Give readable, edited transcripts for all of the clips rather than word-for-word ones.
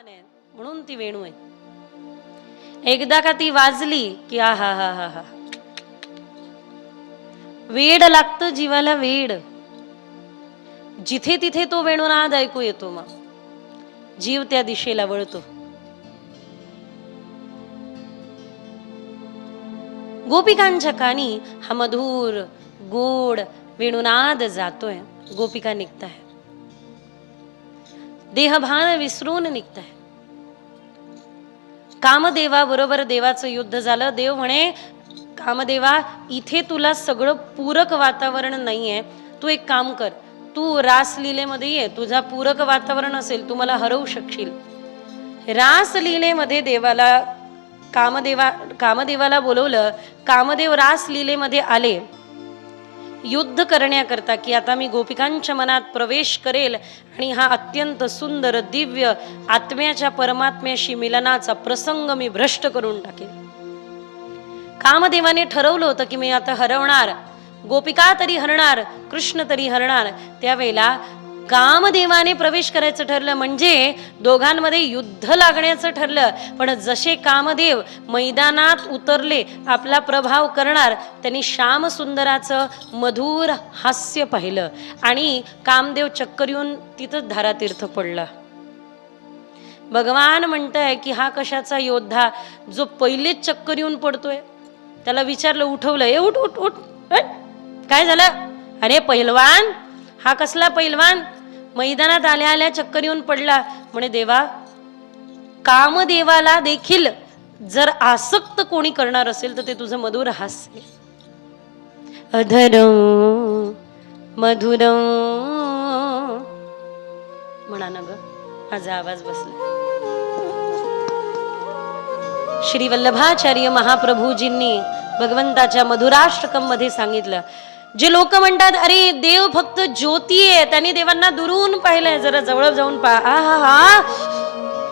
म्हणून ती वेणू आहे. एकदा का ती वाजली की आ हा हा हा हा, वेड लागतं जीवाला, वेड. जिथे तिथे तो वेणुनाद ऐकू येतो, मग जीव त्या दिशेला वळतो. गोपिकांच्या कानी हा मधुर गोड वेणुनाद जातोय. गोपिका निघताय, देहभान विसरून निघताय. कामदेवा बरोबर देवाचं युद्ध झालं. देव म्हणे, कामदेवा, इथे तुला सगळं पूरक वातावरण नाहीये, तू एक काम कर, तू रासलीलेमध्ये ये, तुझा पूरक वातावरण असेल, तू मला हरवू शकशील. रासलीलेमध्ये देवाला कामदेवाला बोलवलं. कामदेव रासलीलेमध्ये आले युद्ध करण्याकरता, की आता मी गोपिकांच्या मनात प्रवेश करेल आणि हा अत्यंत सुंदर दिव्य आत्म्याच्या परमात्म्याशी मिलनाचा प्रसंग मी भ्रष्ट करून टाकेल. कामदेवाने ठरवलं होतं की मी आता हरवणार, गोपिका तरी हरणार, कृष्ण तरी हरणार. त्यावेळेला कामदेवाने प्रवेश करायचं ठरलं, म्हणजे दोघांमध्ये युद्ध लागण्याचं ठरलं. पण जसे कामदेव मैदानात उतरले, आपला प्रभाव करणार, त्यांनी श्याम सुंदराचं मधुर हास्य पाहिलं आणि कामदेव चक्कर येऊन तिथं धारातीर्थ पडला. भगवान म्हणताय की हा कशाचा योद्धा जो पहिलेच चक्कर येऊन पडतोय. त्याला विचारलं, उठवलं, ए उठ उठ उठ, काय झालं? अरे पैलवान, हा कसला पैलवान? मैदानात आल्या आल्या चक्कर येऊन पडला. म्हणे, देवा, कामदेवाला देखील जर आसक्त कोणी करणार असेल तर ते तुझं मधुर हास्य. अधरं मधुरं म्हणा ना ग, माझा आवाज बसला. श्री वल्लभाचार्य महाप्रभूजींनी भगवंताच्या मधुराष्टकम मध्ये सांगितलं, जे लोक म्हणतात अरे देव फक्त ज्योती आहे, त्यांनी देवांना दुरून पाहिलंय, जरा जवळ जाऊन पहा, हा हा,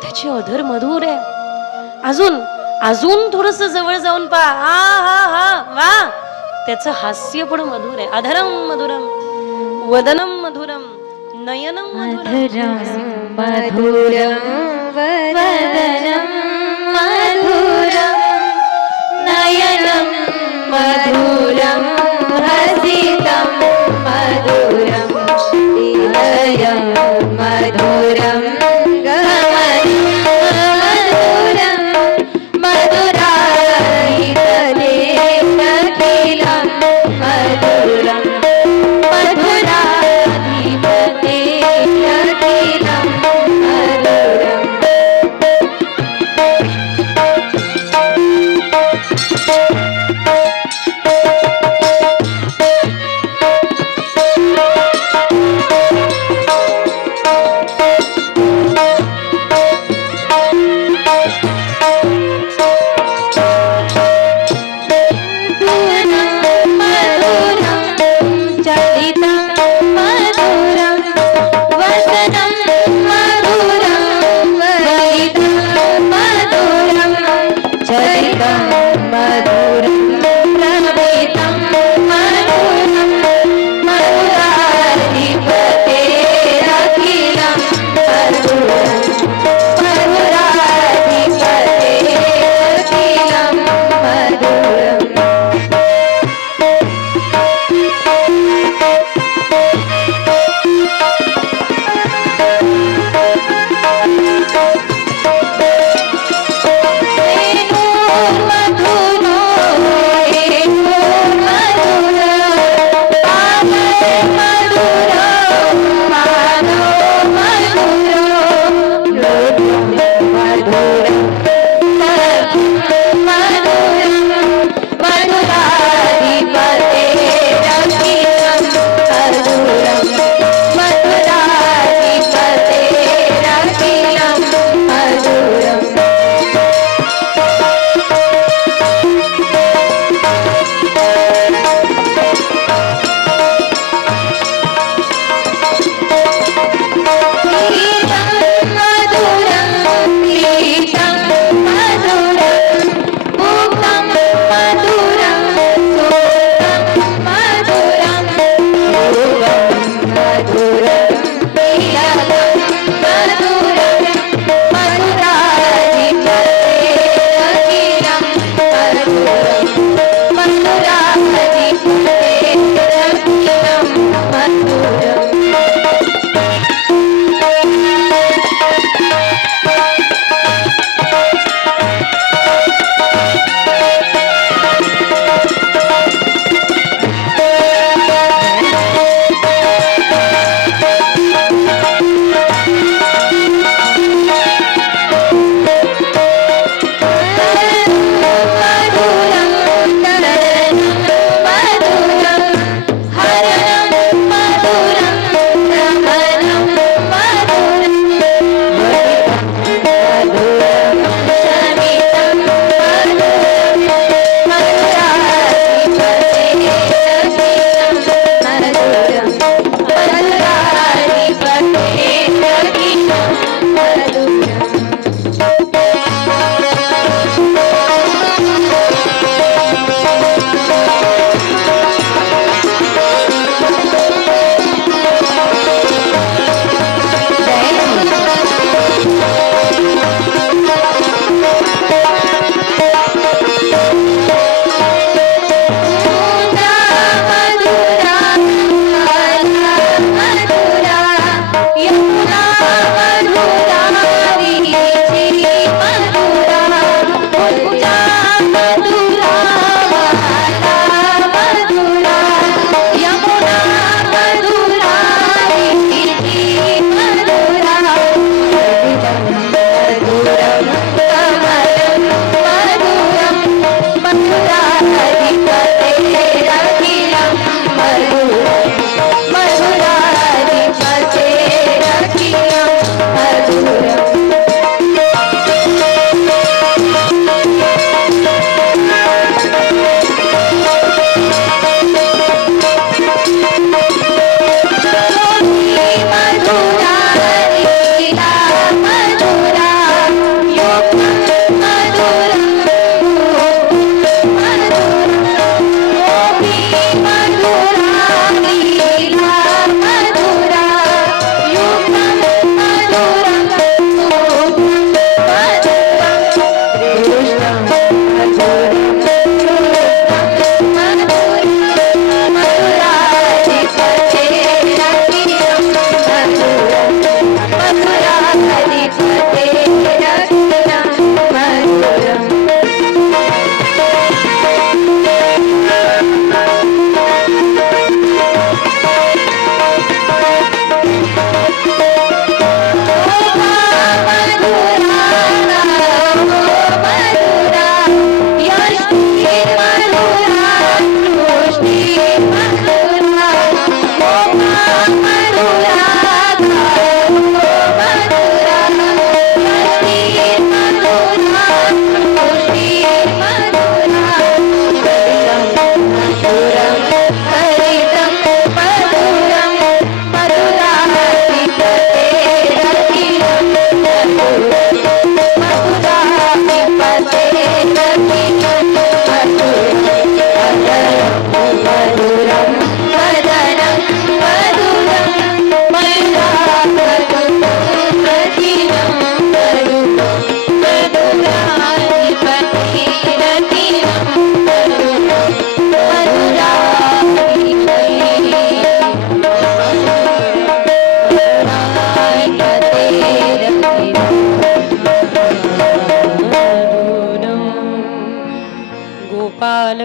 त्याचे अधर मधुर आहे. अजून अजून थोडस जवळ जाऊन पहा, हा हा हा, वा, त्याचं हास्य पण मधुर आहे. अधरम मधुरम वदनम मधुरम नयनम मधुरम मधुरम वदनम मधुरम नयनम मधुरम हसितम मधुरम हृदयम मधुरम गमनम मधुरम मधुराधिपते अखिलम मधुरम मधुराधिपते अखिलम मधुरम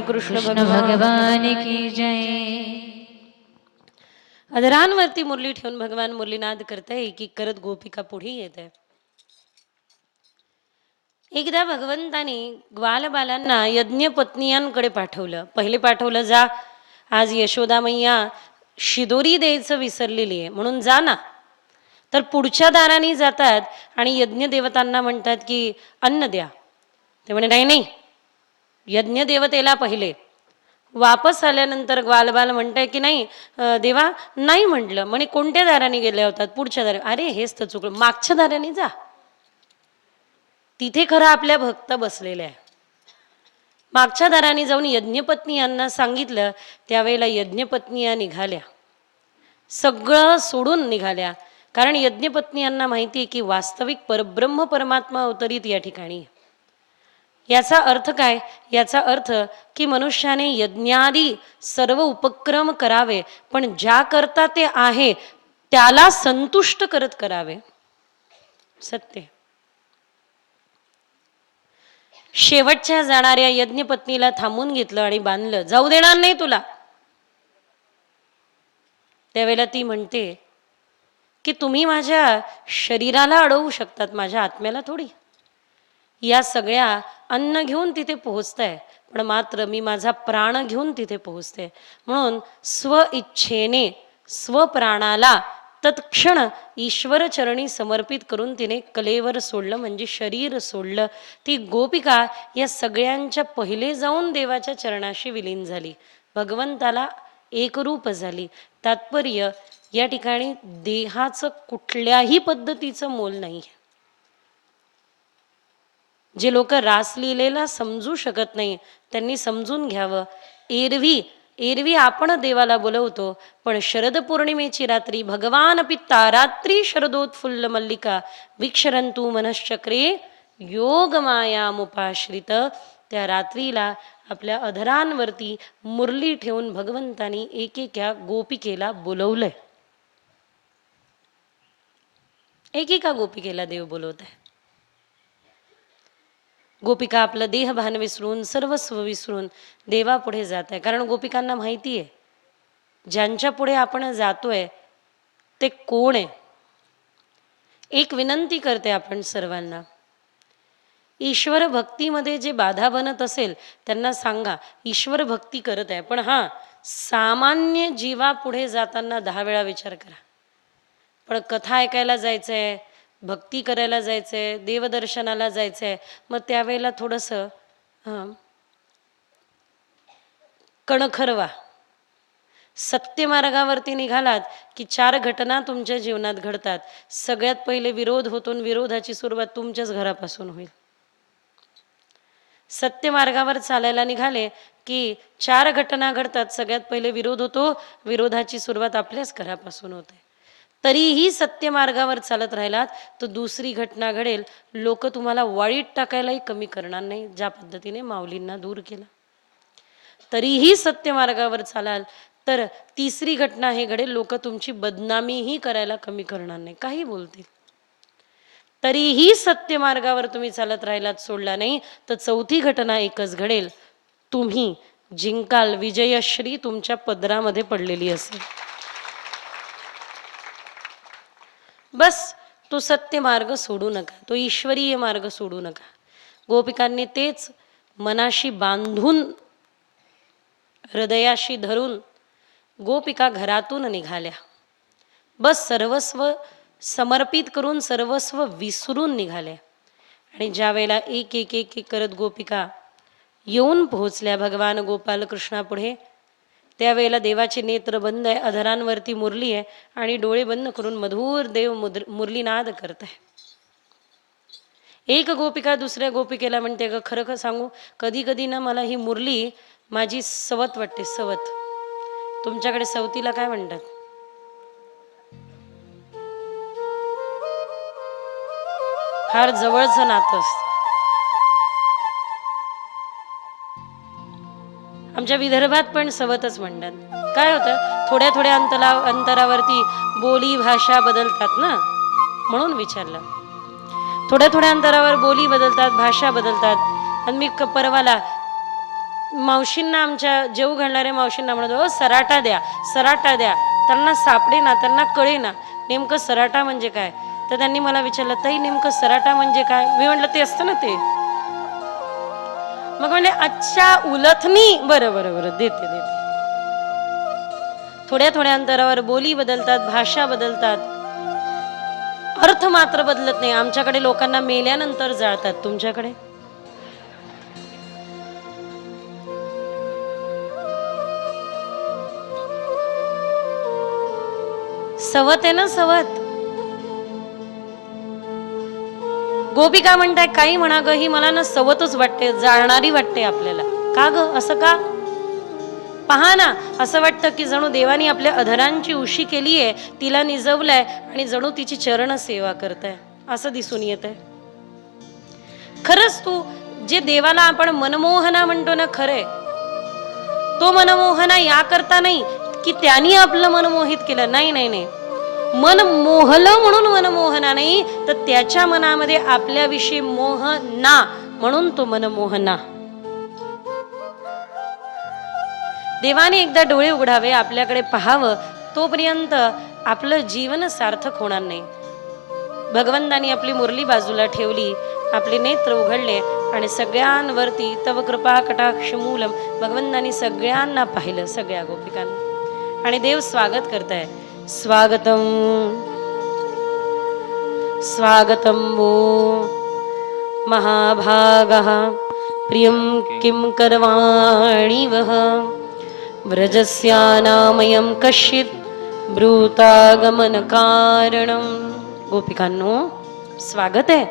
कृष्ण कृष्ण भगवान की जय. अधरांवरती मुरली ठेवून भगवान मुरलीनाद करताय. एक एक करत गोपिका पुढे येत आहे. एकदा भगवंतानी ग्वालबालांना यज्ञपत्नियांकडे पाठवलं. पहिले पाठवलं, जा आज यशोदा मैया शिदोरी द्यायचं विसरलेली आहे म्हणून जा ना. तर पुढच्या दाराने जातात आणि यज्ञ देवतांना म्हणतात की अन्न द्या. ते म्हणे नाही नाही, यज्ञ देवतेला पहिले. वापस आल्यानंतर ग्वालबाल म्हणताय की नाही देवा नाही म्हटलं. म्हणे कोणत्या दाराने गेले होतात? पुढच्या दारा. अरे हेच तर चुकलं, मागच्या दाराने जा. तिथे खरं आपल्या भक्त बसलेल्या आहे. मागच्या दाराने जाऊन यज्ञपत्नी यांना सांगितलं. त्यावेळेला यज्ञपत्नी या निघाल्या, सगळं सोडून निघाल्या. कारण यज्ञपत्नी यांना माहिती आहे की वास्तविक परब्रह्म परमात्मा अवतरित या ठिकाणी. याचा अर्थ काय? याचा अर्थ की मनुष्याने यज्ञादी सर्व उपक्रम करावे, पण ज्या करता ते आहे त्याला संतुष्ट करत करावे. सत्य. शेवटच्या जाणाऱ्या यज्ञपत्नीला थांबून घेतलं आणि बांधलं. जाऊ देणार नाही तुला. त्यावेळेला ती म्हणते की तुम्ही माझ्या शरीराला अडवू शकतात, माझ्या आत्म्याला थोडी. या सगळ्या अन्न घेऊन तिथे पोहोचताय, पण मात्र मी माझा प्राण घेऊन तिथे पोहोचते. म्हणून स्व इच्छेने स्वप्राणाला तत्क्षण ईश्वर चरणी समर्पित करून तिने कलेवर सोडलं, म्हणजे शरीर सोडलं. ती गोपिका या सगळ्यांच्या पहिले जाऊन देवाच्या चरणाशी विलीन झाली, भगवंताला एकरूप झाली. तात्पर्य या ठिकाणी देहाचं कुठल्याही पद्धतीचं मोल नाही. जे लोक रासलीलेला समजू शकत नाही त्यांनी समजून घ्यावं. एरवी आपण देवाला बोलवतो, पण शरद पौर्णिमेची रात्री भगवान पिता रात्री शरदोत्फुल्ल मल्लिका विक्षरंतु मनश्चक्रे योग मायामुपाश्रित. त्या रात्रीला आपल्या अधरांवरती मुरली ठेवून भगवंतानी एकेका गोपिकेला बोलवलंय. एकेका गोपिकेला देव बोलवत आहे. गोपिका आपलं देहभान विसरून सर्वस्व विसरून देवापुढे जात आहे. कारण गोपिकांना माहिती आहे ज्यांच्या पुढे आपण जातोय ते कोण आहे. एक विनंती करते आपण सर्वांना, ईश्वर भक्तीमध्ये जे बाधा बनत असेल त्यांना सांगा ईश्वर भक्ती करत आहे, पण हां सामान्य जीवापुढे जाताना 10 वेळा विचार करा. पण कथा ऐकायला जायचंय, भक्ती करायला जायचंय, देवदर्शनाला जायचंय, मग त्यावेळेला थोडंसं कणखरवा. सत्य मार्गावरती निघालात की 4 घटना तुमच्या जीवनात घडतात. सगळ्यात पहिले विरोध होतो, विरोधाची सुरुवात तुमच्याच घरापासून होईल. सत्य मार्गावर चालायला निघाले की 4 घटना घडतात. सगळ्यात पहिले विरोध होतो, विरोधाची सुरुवात आपल्याच घरापासून होते. तरीही सत्य मार्गावर चालत राहिलात तर दुसरी घटना घडेल, लोक तुम्हाला वाळीत टाकायलाही कमी करणार नाही, ज्या पद्धतीने माऊलींना दूर केला. तरीही सत्य मार्गावर चालाल तर तिसरी घटना हे घडेल, लोक तुमची बदनामीही करायला कमी करणार नाही, काही बोलतील. तरीही सत्य मार्गावर तुम्ही चालत राहिलात, सोडला नाही, तर चौथी घटना एकच घडेल, तुम्ही जिंकाल, विजयश्री तुमच्या पदरामध्ये पडलेली असेल. बस तो सत्य मार्ग सोडू नका, तो ईश्वरीय मार्ग सोडू नका. गोपिकांनी तेच मनाशी बांधून हृदयाशी धरून गोपिका घरातून निघाल्या. बस सर्वस्व समर्पित करून सर्वस्व विसरून निघाल्या. आणि ज्या वेळेला एक एक एक एक करत गोपिका येऊन पोहोचल्या भगवान गोपाल कृष्णापुढे, त्यावेळेला देवाचे नेत्र बंद आहे, अधरांवरती मुरली आहे आणि डोळे बंद करून मधुर देव मुरलीनाद करत आहे. एक गोपिका दुसऱ्या गोपिकेला म्हणते, ग खरं सांगू, कधी कधी ना मला ही मुरली माझी सवत वाटते. सवत, तुमच्याकडे सवतीला काय म्हणतात? फार जवळचं नातं असतं. आमच्या विदर्भात पण सवतच म्हणतात. काय होतं, थोड्या थोड्या अंतरावरती बोली भाषा बदलतात ना, म्हणून विचारलं. थोड्या थोड्या अंतरावर बोली बदलतात, भाषा बदलतात. आणि मी परवाला मावशींना, आमच्या जेव घालणाऱ्या मावशींना म्हणत हो सराटा द्या, सराटा द्या. त्यांना सापडे ना, त्यांना कळे ना नेमकं सराटा म्हणजे काय. तर त्यांनी मला विचारलं, ताई नेमकं सराटा म्हणजे काय. मी म्हटलं ते असतं ना ते. मग म्हणले अच्छा उलथणी, बरं बरं बरं देते देते. थोड्या थोड्या अंतरावर बोली बदलतात, भाषा बदलतात, अर्थ मात्र बदलत नाही. आमच्याकडे लोकांना मेल्यानंतर जाळतात, तुमच्याकडे सवत आहे ना सवत. गोपिका म्हणताय काही म्हणा ग, ही मला ना सवतच वाटते, जाळणारी वाटते आपल्याला. का ग असं का. पहा ना, असं वाटतं की जणू देवानी आपल्या अधरांची उशी केलीये, तिला निजवलंय आणि जणू तिची चरण सेवा करताय असं दिसून येत आहे. खरंच तू जे देवाला आपण मनमोहना म्हणतो ना, खरे तो मनमोहना या करता नाही की त्यांनी आपलं मन मोहित केलं. नाही नाही नाही, मन मोहलं म्हणून मनमोहना नाही, तर त्याच्या मनामध्ये आपल्याविषयी मोह ना म्हणून तो मनमोहना. देवाने एकदा डोळे उघडावे, आपल्याकडे पाहावं, तोपर्यंत आपलं जीवन सार्थक होणार नाही. भगवंतानी आपली मुरली बाजूला ठेवली, आपले नेत्र उघडले आणि सगळ्यांवरती तव कृपा कटाक्ष मूलम, भगवंतानी सगळ्यांना पाहिलं, सगळ्या गोपिकांना. आणि देव स्वागत करताय. स्वागतम स्वागतम वो महाभागः प्रियं किं करवाणि वः व्रजस्यानामयं कश्चित् ब्रूतागमन कारणं. गोपिकांनो स्वागत आहे.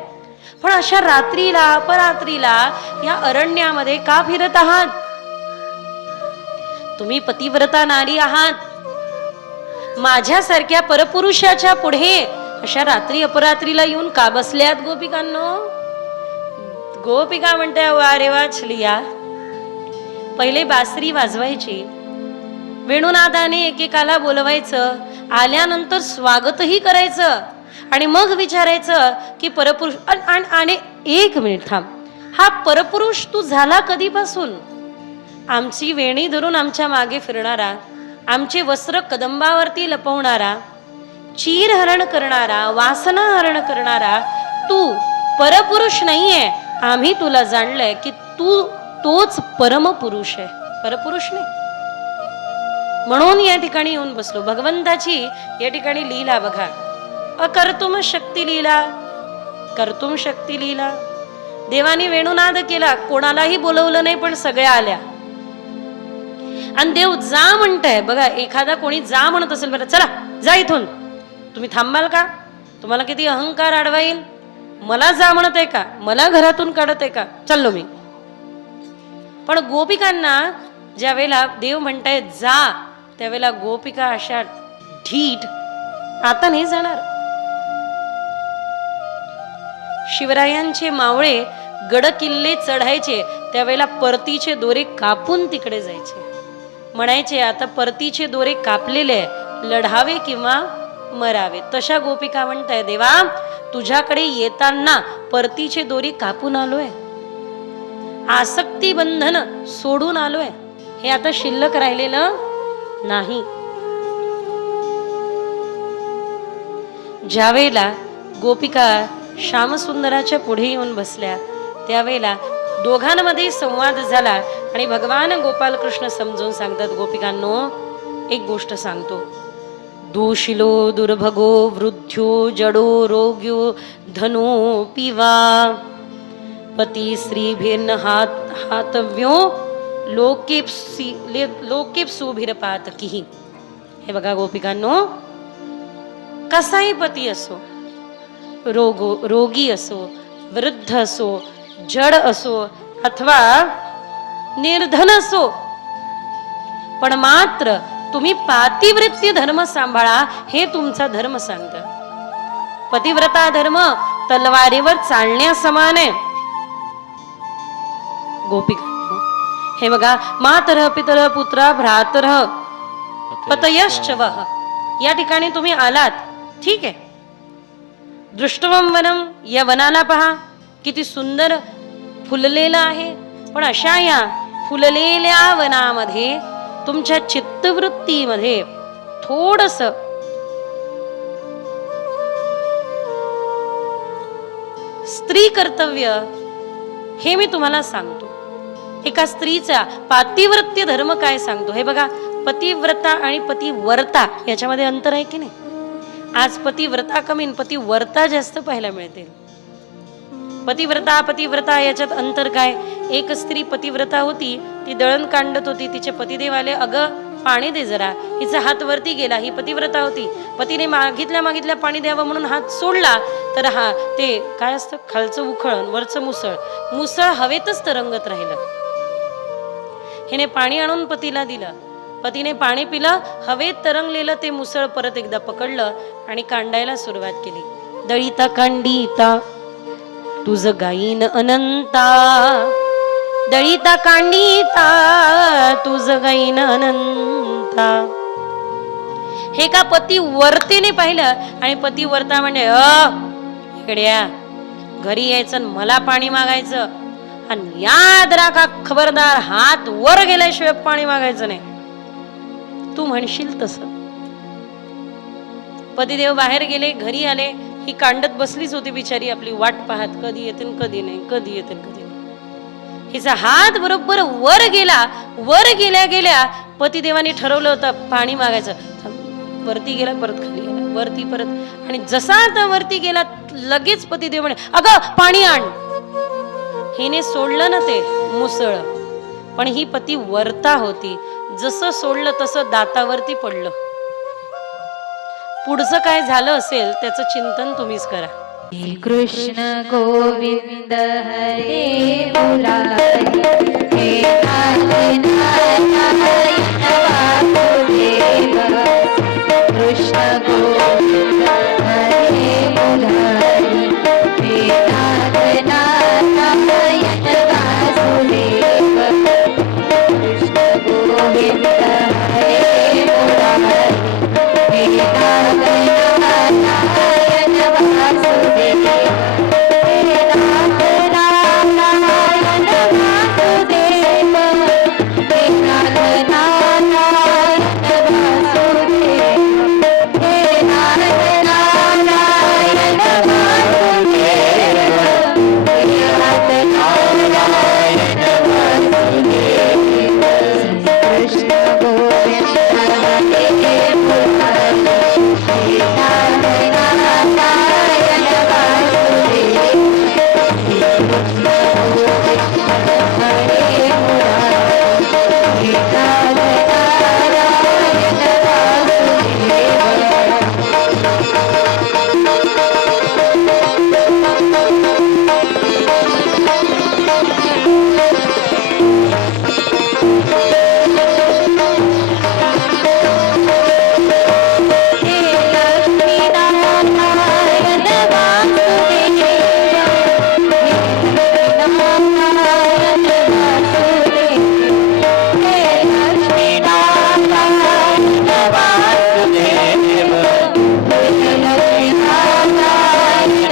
पण अशा रात्रीला अपरात्रीला या अरण्यामध्ये का फिरत आहात. तुम्ही पतिव्रता नारी आहात. माझ्यासारख्या परपुरुषाच्या पुढे अशा रात्री अपरात्रीला येऊन का बसल्यात गोपिकांनो. गोपिका म्हणते वा रे वा छलिया. पहिले बासरी वाजवायची, वेणुनादाने एकेकाला बोलवायचं, आल्यानंतर स्वागतही करायचं आणि मग विचारायचं की परपुरुष. आणि एक मिनिट थांब, हा परपुरुष तू झाला कधीपासून. आमची वेणी धरून आमच्या मागे फिरणारा, आमचे वस्त्र कदंबावरती लपवणारा, चीर हरण करणारा, वासना हरण करणारा तू परपुरुष नाहीये. आम्ही तुला जाणलंय की तू तोच परमपुरुष आहे, परपुरुष नाही. म्हणून या ठिकाणी येऊन बसलो. भगवंताची या ठिकाणी लीला बघा. अकर्तुम शक्ती लीला, कर्तुम शक्ती लीला. देवाने वेणुनाद केला, कोणालाही बोलवलं नाही पण सगळ्या आल्या. आणि देव जा म्हणताय बघा. एखादा कोणी जा म्हणत असेल, बरं चला जा इथून, तुम्ही थांबाल का. तुम्हाला किती अहंकार आडवा येईल. मला जा म्हणत आहे का, मला घरातून काढत आहे का, चाललो मी. पण गोपिकांना ज्या वेळेला देव म्हणताय जा, त्यावेळेला गोपिका अशा ढीठ, आता नाही जाणार. शिवरायांचे मावळे गड किल्ले चढायचे त्यावेळेला परतीचे दोरे कापून तिकडे जायचे. म्हणायचे आता परतीचे दोरे कापलेले, लढावे किंवा मरावे. तशा गोपिका म्हणताय देवा तुझ्याकडे येताना परतीचे दोरी कापून आलोय, आसक्ती बंधन सोडून आलोय. हे आता शिल्लक राहिलेलं नाही. ज्यावेळेला गोपिका श्यामसुंदराच्या पुढे येऊन बसल्या त्यावेळेला दोघांमध्ये संवाद झाला आणि भगवान गोपाल कृष्ण समजून सांगतात, गोपिकांनो एक गोष्ट सांगतो. दोषिलो दुर्भगो वृद्ध्यो जडो रोग्यो धनो पिवा पती श्रीभिर्न हातव्यो लोकेप्सुभिरपातकीः. हे बघा गोपिकांनो, कसाही पती असो, रोगी असो, वृद्ध असो, जड असो अथवा निर्धन असो, पण मात्र तुम्ही पातिवृत्य धर्म सांभाळा, हे तुमचा धर्म सांगतं. पतिव्रता धर्म तलवारीवर चालण्या समान आहे. गोपिका हे बघा, मातरः पितरः पुत्रः भ्रातरः पतयश्च वः. या ठिकाणी तुम्ही आलात, ठीक आहे. दृष्टवम वनम, या वनाला पहा किती सुंदर फुललेलं आहे. पण अशा या फुललेल्या वनामध्ये तुमच्या चित्तवृत्तीमध्ये थोडस स्त्री कर्तव्य हे मी तुम्हाला सांगतो. एका स्त्रीचा पातिव्रत्य धर्म काय सांगतो हे बघा. पतिव्रता आणि पतिवर्ता याच्यामध्ये अंतर आहे की नाही. आज पतिव्रता कमी पतिवर्ता जास्त पाहायला मिळते. पतिव्रता याच्यात अंतर काय. एक स्त्री पतिव्रता होती, ती दळण कांडत होती, तिचे पतिदेव आले, अगं पाणी दे जरा. हिचा हात वरती गेला, ही पतिव्रता होती. पतीने मागितल्या पाणी द्यावं म्हणून हात सोडला तर हा ते काय असतं खालचं उखळ वरचं मुसळ हवेतच तरंगत राहिलं. हिने पाणी आणून पतीला दिलं, पतीने पाणी पिलं, हवेत तरंगलेलं ते मुसळ परत एकदा पकडलं आणि कांडायला सुरुवात केली. दळीता कांडीता तुझ गाईन अनंता, दळीता कांडीता तुझ गाईन अनंता. हे का पतिवर्तेने पाहिलं. आणि पतिवर्ता म्हणजे इकड्या घरी यायचं मला पाणी मागायचं आणि याद राखा खबरदार हात वर गेल्याशिवाय पाणी मागायचं नाही. तू म्हणशील तसं. पतिदेव बाहेर गेले, घरी आले, ही कांडत बसलीच होती बिचारी आपली वाट पाहत, कधी येतील कधी नाही, कधी येतील कधी नाही. हिचा हात बरोबर वर गेला. वर गेल्या गेल्या पतिदेवाने ठरवलं होतं पाणी मागायचं. वरती गेला, परत खाली गेला, वरती परत. आणि जसा आता वरती गेला लगेच पतिदेव म्हणे अगं पाणी आण. हिने सोडलं ना ते मुसळ, पण ही पतिवर्ता होती. जसं सोडलं तसं दातावरती पडलं. पुढचं काय झालं असेल त्याचं चिंतन तुम्हीच करा. कृष्ण गोविंद हरे मुरारी, हे नाथ नारायण वासुदेव. कृष्ण गोविंद हरे मुरारी, हे नाथ नारायण वासुदेव. कृष्ण गोविंद हरे मुरारी, हे नाथ नारायण वासुदेव. हे नाथ नारायण वासुदेव, हे नाथ नारायण वासुदेव, हे नाथ नारायण वासुदेव, हे नाथ नारायण वासुदेव. कृष्ण गोविंद हरे मुरारी, हे नाथ नारायण वासुदेव. कृष्ण गोविंद हरे मुरारी, हे नाथ नारायण वासुदेव. हे लक्ष्मी नारायण वासुदेव, हे नारायण वासुदेव, हे लक्ष्मी नारायण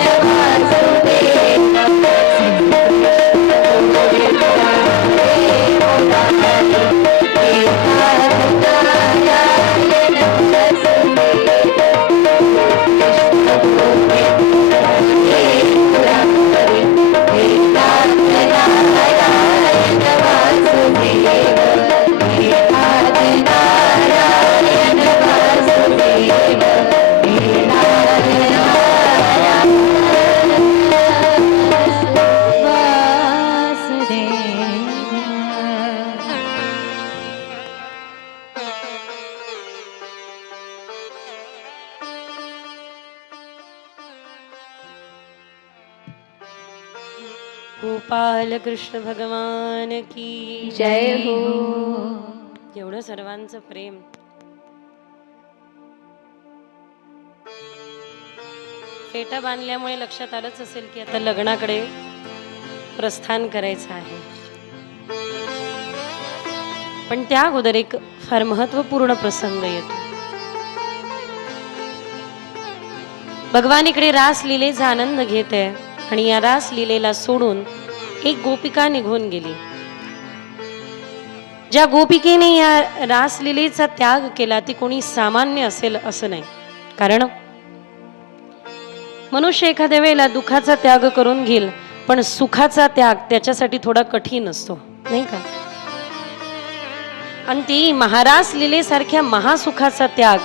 वासुदेव, हे लक्ष्मी नारायण वासुदेव. गोविंद हरे मुरारी, हे नाथ नारायण वासुदेव. कृष्ण गोविंद हरे मुरारी, हे नाथ नारायण वासुदेव, हे नाथ नारायण वासुदेव, हे नाथ नारायण गोपाल कृष्ण भगवान की जय हो. एवढं सर्वांचं प्रेम. फेटा बांधल्यामुळे लक्षात आलंच असेल की आता लग्नाकडे प्रस्थान करायचं आहे. पण त्या अगोदर एक फार महत्वपूर्ण प्रसंग येतो. भगवान इकडे रास लीलेचा आनंद घेत आहे आणि या रास लीलेला सोडून एक गोपिका निघून गेली. ज्या गोपिकेने या रासलीलेचा त्याग केला ती कोणी सामान्य असेल असं नाही. कारण मनुष्य एखाद्या वेळेला दुःखाचा त्याग करून घेईल, पण सुखाचा त्याग त्याच्यासाठी थोडा कठीण असतो, नाही का? आणि ती महारास लिलेसारख्या महासुखाचा त्याग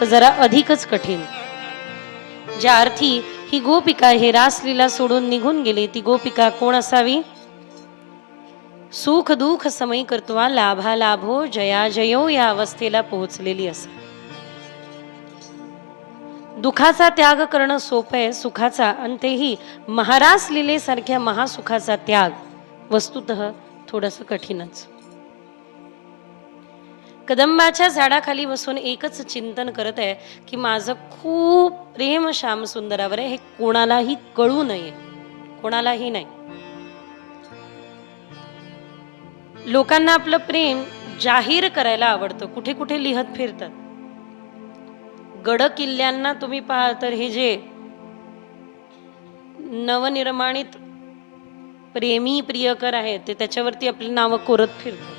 तर जरा अधिकच कठीण. ज्या अर्थी ही गोपिका हे रासलीला सोडून निघून गेली, ती गोपिका कोण असावी? सुख दुःख समय कर्तवा लाभा लाभो जया जयो या अवस्थेला पोहोचलेली असा. दुखाचा त्याग करणं सोपं आहे, सुखाचा, आणि तेही महारास लिलेसारख्या महासुखाचा त्याग वस्तुतः थोडंसं कठीणच. कदंबाच्या झाडाखाली बसून एकच चिंतन करत आहे की माझं खूप प्रेम श्याम सुंदरावर आहे, हे कोणालाही कळू नये, कोणालाही नाही. लोकांना आपलं प्रेम जाहीर करायला आवडतं, कुठे कुठे लिहत फिरतात. गड किल्ल्यांना तुम्ही पहा तर हे जे नवनिर्माणित प्रेमी प्रियकर आहेत ते त्याच्यावरती आपली नावं कोरत फिरतात.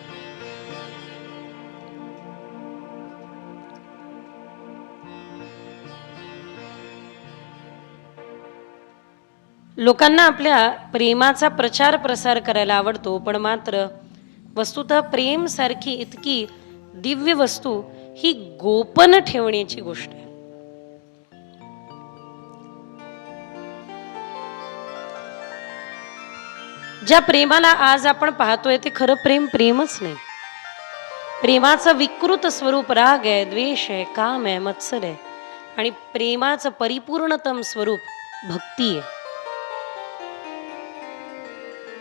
लोकांना आपल्या प्रेमाचा प्रचार प्रसार करायला आवडतो, पण मात्र वस्तुतः प्रेम सारखी इतकी दिव्य वस्तू ही गोपन ठेवण्याची गोष्ट आहे. ज्या प्रेमाला आज आपण पाहतोय ते खरं प्रेम प्रेमच नाही. प्रेमाचं विकृत स्वरूप राग आहे, द्वेष आहे, काम आहे, मत्सर आहे. आणि प्रेमाचं परिपूर्णतम स्वरूप भक्ती आहे,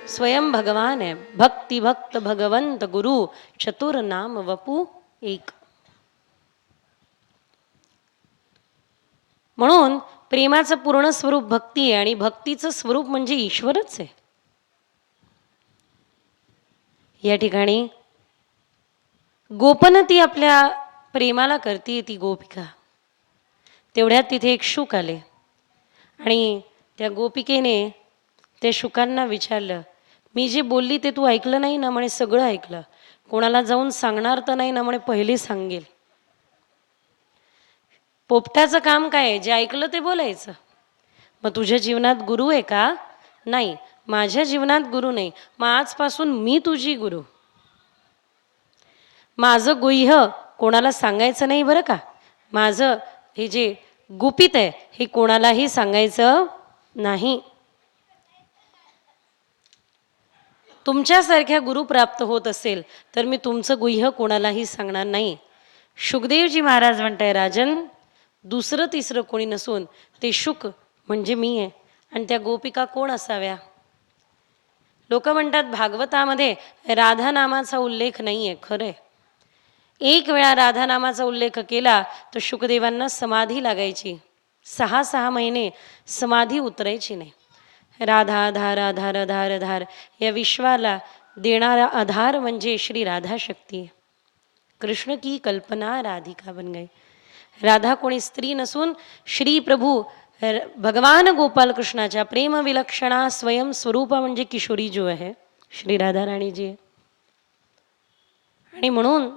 स्वयं भगवान आहे. भक्ती भक्त भगवंत गुरु चतुर नाम वपू एक. म्हणून प्रेमाचं पूर्ण स्वरूप भक्ती आहे आणि भक्तीचं स्वरूप म्हणजे ईश्वरच आहे. या ठिकाणी गोपन आपल्या प्रेमाला करते ती गोपिका. तेवढ्यात तिथे एक शुक आले आणि त्या गोपिकेने त्या शुकांना विचारलं, मी जे बोलली ते तू ऐकलं नाही ना? म्हणे सगळं ऐकलं. कोणाला जाऊन सांगणार तर नाही ना? म्हणे पहिले सांगेल. पोपटाचं काम काय आहे? जे ऐकलं ते बोलायचं. मग तुझ्या जीवनात गुरु आहे का? नाही. माझ्या जीवनात गुरु नाही. मग आजपासून मी तुझी गुरु. माझं गुह्य कोणाला सांगायचं नाही बरं का. माझं हे जे गुपित आहे हे कोणालाही सांगायचं नाही. तुमच्यासारख्या गुरु प्राप्त होत असेल तर मी तुमचं गुह्य कोणालाही सांगणार नाही. शुकदेवजी महाराज म्हणताय, राजन दुसरं तिसरं कोणी नसून ते शुक म्हणजे मी आहे. आणि त्या गोपिका कोण असाव्या? लोक म्हणतात भागवतामध्ये राधा नामाचा उल्लेख नाहीये. खरंय, एक वेळा राधा नामाचा उल्लेख केला तर शुकदेवांना समाधी लागायची. 6 महिने समाधी उतरायची नाही. राधा धार आधार धार धार या विश्वाला देणारा आधार म्हणजे श्री राधा शक्ती. कृष्ण की कल्पना राधिका बन गई. राधा कोणी स्त्री नसून श्री प्रभू भगवान गोपाल कृष्णाच्या प्रेम विलक्षणा स्वयं स्वरूप म्हणजे किशोरी जो आहे श्री राधा राणी जी आहे. आणि म्हणून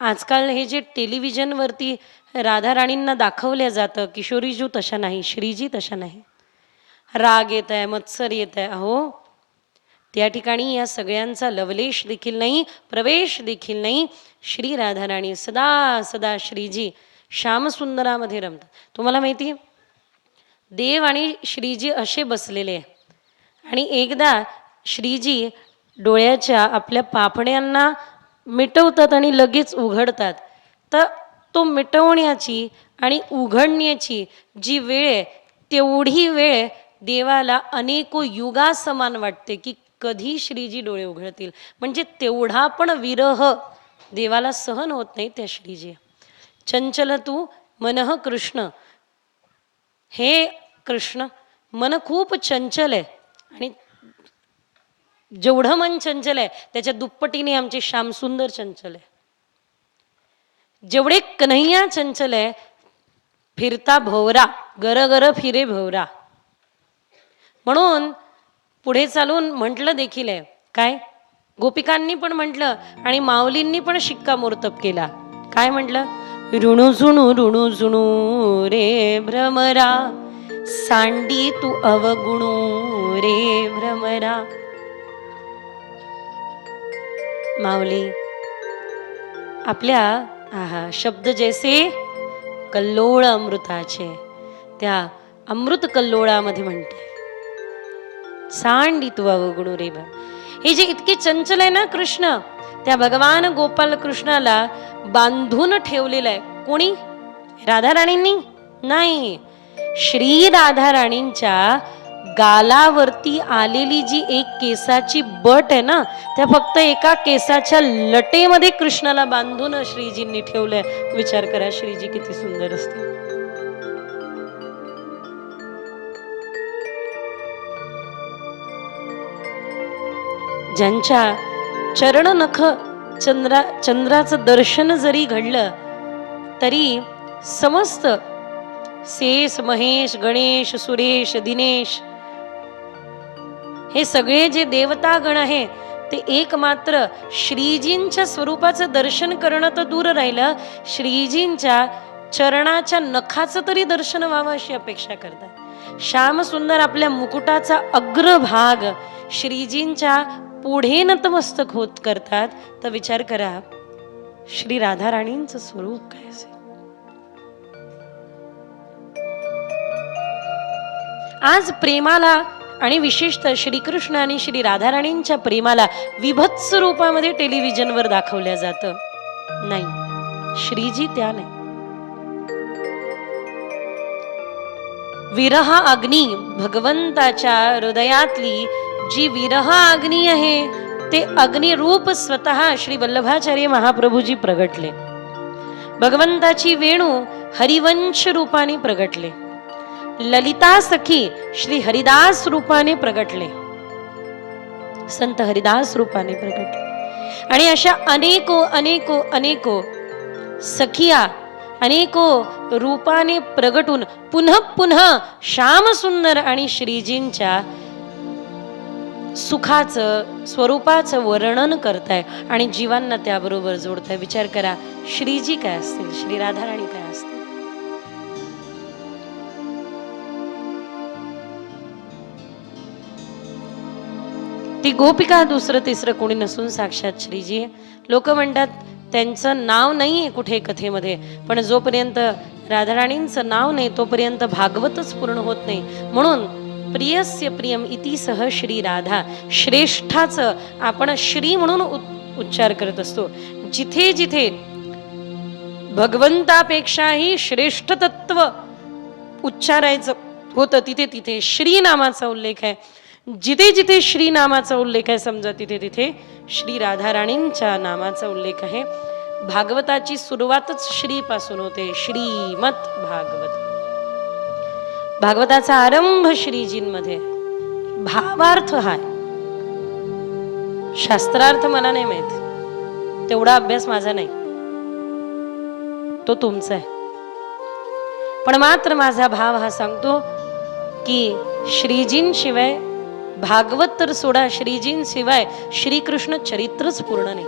आजकाल हे जे टेलिव्हिजनवरती राधा राणींना दाखवल्या जातं, किशोरीजू तशा नाही, श्रीजी तशा नाही. राग येत आहे, मत्सर येत आहे, अहो त्या ठिकाणी या सगळ्यांचा लवलेश देखील नाही, प्रवेश देखील नाही. श्री राधा राणी सदा सदा श्रीजी श्यामसुंदरामध्ये रमतात. तुम्हाला माहिती आहे देव आणि श्रीजी असे बसलेले आहे आणि एकदा श्रीजी डोळ्याच्या आपल्या पापण्यांना मिटवतात आणि लगेच उघडतात. तर तो मिटवण्याची आणि उघडण्याची जी वेळ आहे तेवढी वेळ देवाला अनेको युगासमान वाटते की कधी श्रीजी डोळे उघडतील. म्हणजे तेवढा पण विरह देवाला सहन होत नाही त्या श्रीजी. चंचल तू मनः कृष्ण, हे कृष्ण मन खूप चंचल आहे आणि जेवढं मन चंचल आहे त्याच्या दुप्पटीने आमचे श्यामसुंदर चंचल आहे. जेवढे कन्हैया चंचल आहे फिरता भोवरा, गर फिरे भोवरा. म्हणून पुढे चालून म्हटलं देखील आहे काय, गोपिकांनी पण म्हटलं आणि माऊलींनी पण शिक्कामोर्तब केला. काय म्हटलं? ऋणू जुणू रे भ्रमरा, सांडी तू अवगुणू रे भ्रमरा. माऊली आपल्या शब्द जैसे कल्लोळ अमृताचे, त्या अमृत कल्लोळामध्ये म्हणते सांडी तू अवगुणू रे भ्रमरा. हे जे इतके चंचल आहे ना कृष्ण, त्या भगवान गोपाल कृष्णाला बांधून ठेवलेलं आहे. कोणी? राधा राणींनी नाही, श्री राधा राणींच्या गालावरती आलेली जी एक केसाची बट आहे ना, त्या फक्त एका केसाच्या लटेमध्ये कृष्णाला बांधून श्रीजींनी ठेवलंय. विचार करा श्रीजी किती सुंदर असते. ज्यांच्या चरण नख चंद्राचं दर्शन जरी घडलं तरी समस्त शेष महेश गणेश सुरेश दिनेश हे सगळे जे देवतागण आहे ते एकमात्र श्रीजींच्या स्वरूपाचं दर्शन करणं तर दूर राहिलं, श्रीजींच्या चरणाच्या नखाचं तरी दर्शन व्हावं अशी अपेक्षा करतात. श्याम सुंदर आपल्या मुकुटाचा अग्रभाग श्रीजींच्या पुढे नतमस्तक होत करतात. तर विचार करा श्री राधा राणींचं स्वरूप काय असेल. आज प्रेमाला आणि विशेषतः श्रीकृष्ण आणि श्री राधा राणींच्या प्रेमाला विभत्स रूपामध्ये टेलिव्हिजनवर दाखवल्या जातं. नाही, श्रीजी त्या नाही. विरह अग्नी, भगवंताच्या हृदयातली जी विरह अग्नी आहे ते अग्नि रूप स्वतः श्री वल्लभाचार्य महाप्रभूजी प्रगटले. भगवंताची वेणू हरिवंश रूपाने प्रगटले. ललिता सखी श्री हरिदास रूपाने प्रगटले, संत हरिदास रूपाने प्रगटले. आणि अशा अनेको अनेको अनेको सखिया अनेको रूपाने प्रगटून पुन्हा पुन्हा श्याम सुंदर आणि श्रीजींच्या सुखाचं स्वरूपाचं वर्णन करताय आणि जीवांना त्याबरोबर जोडताय. विचार करा श्रीजी काय असतील, श्री राधा राणी काय असतील. ती गोपिका दुसरं तिसरं कोणी नसून साक्षात श्रीजी. लोक म्हणतात त्यांचं नाव नाहीये कुठे कथेमध्ये, पण जोपर्यंत राधाराणींचं नाव नाही तोपर्यंत भागवतच पूर्ण होत नाही. म्हणून प्रियस्य प्रियम इति सह श्री राधा, श्रेष्ठाचं आपण श्री म्हणून उच्चार करत असतो. जिथे जिथे भगवंतापेक्षाही श्रेष्ठ तत्व उच्चारायचं होतं तिथे तिथे श्री नामाचा उल्लेख आहे. जिथे जिथे श्री नामाचा उल्लेख आहे समजा तिथे तिथे श्री राधा राणींच्या नामाचा उल्लेख आहे. भागवताची सुरुवातच श्री पासून होते, श्रीमत भागवत. भागवताचा आरंभ श्रीजींमध्ये. भावार्थ हाय, शास्त्रार्थ मला नाही माहित, तेवढा अभ्यास माझा नाही, तो तुमचा आहे. पण मात्र माझा भाव हा सांगतो की श्रीजींशिवाय भागवत तर सोडा, श्रीजींशिवाय श्रीकृष्ण चरित्रच पूर्ण नाही.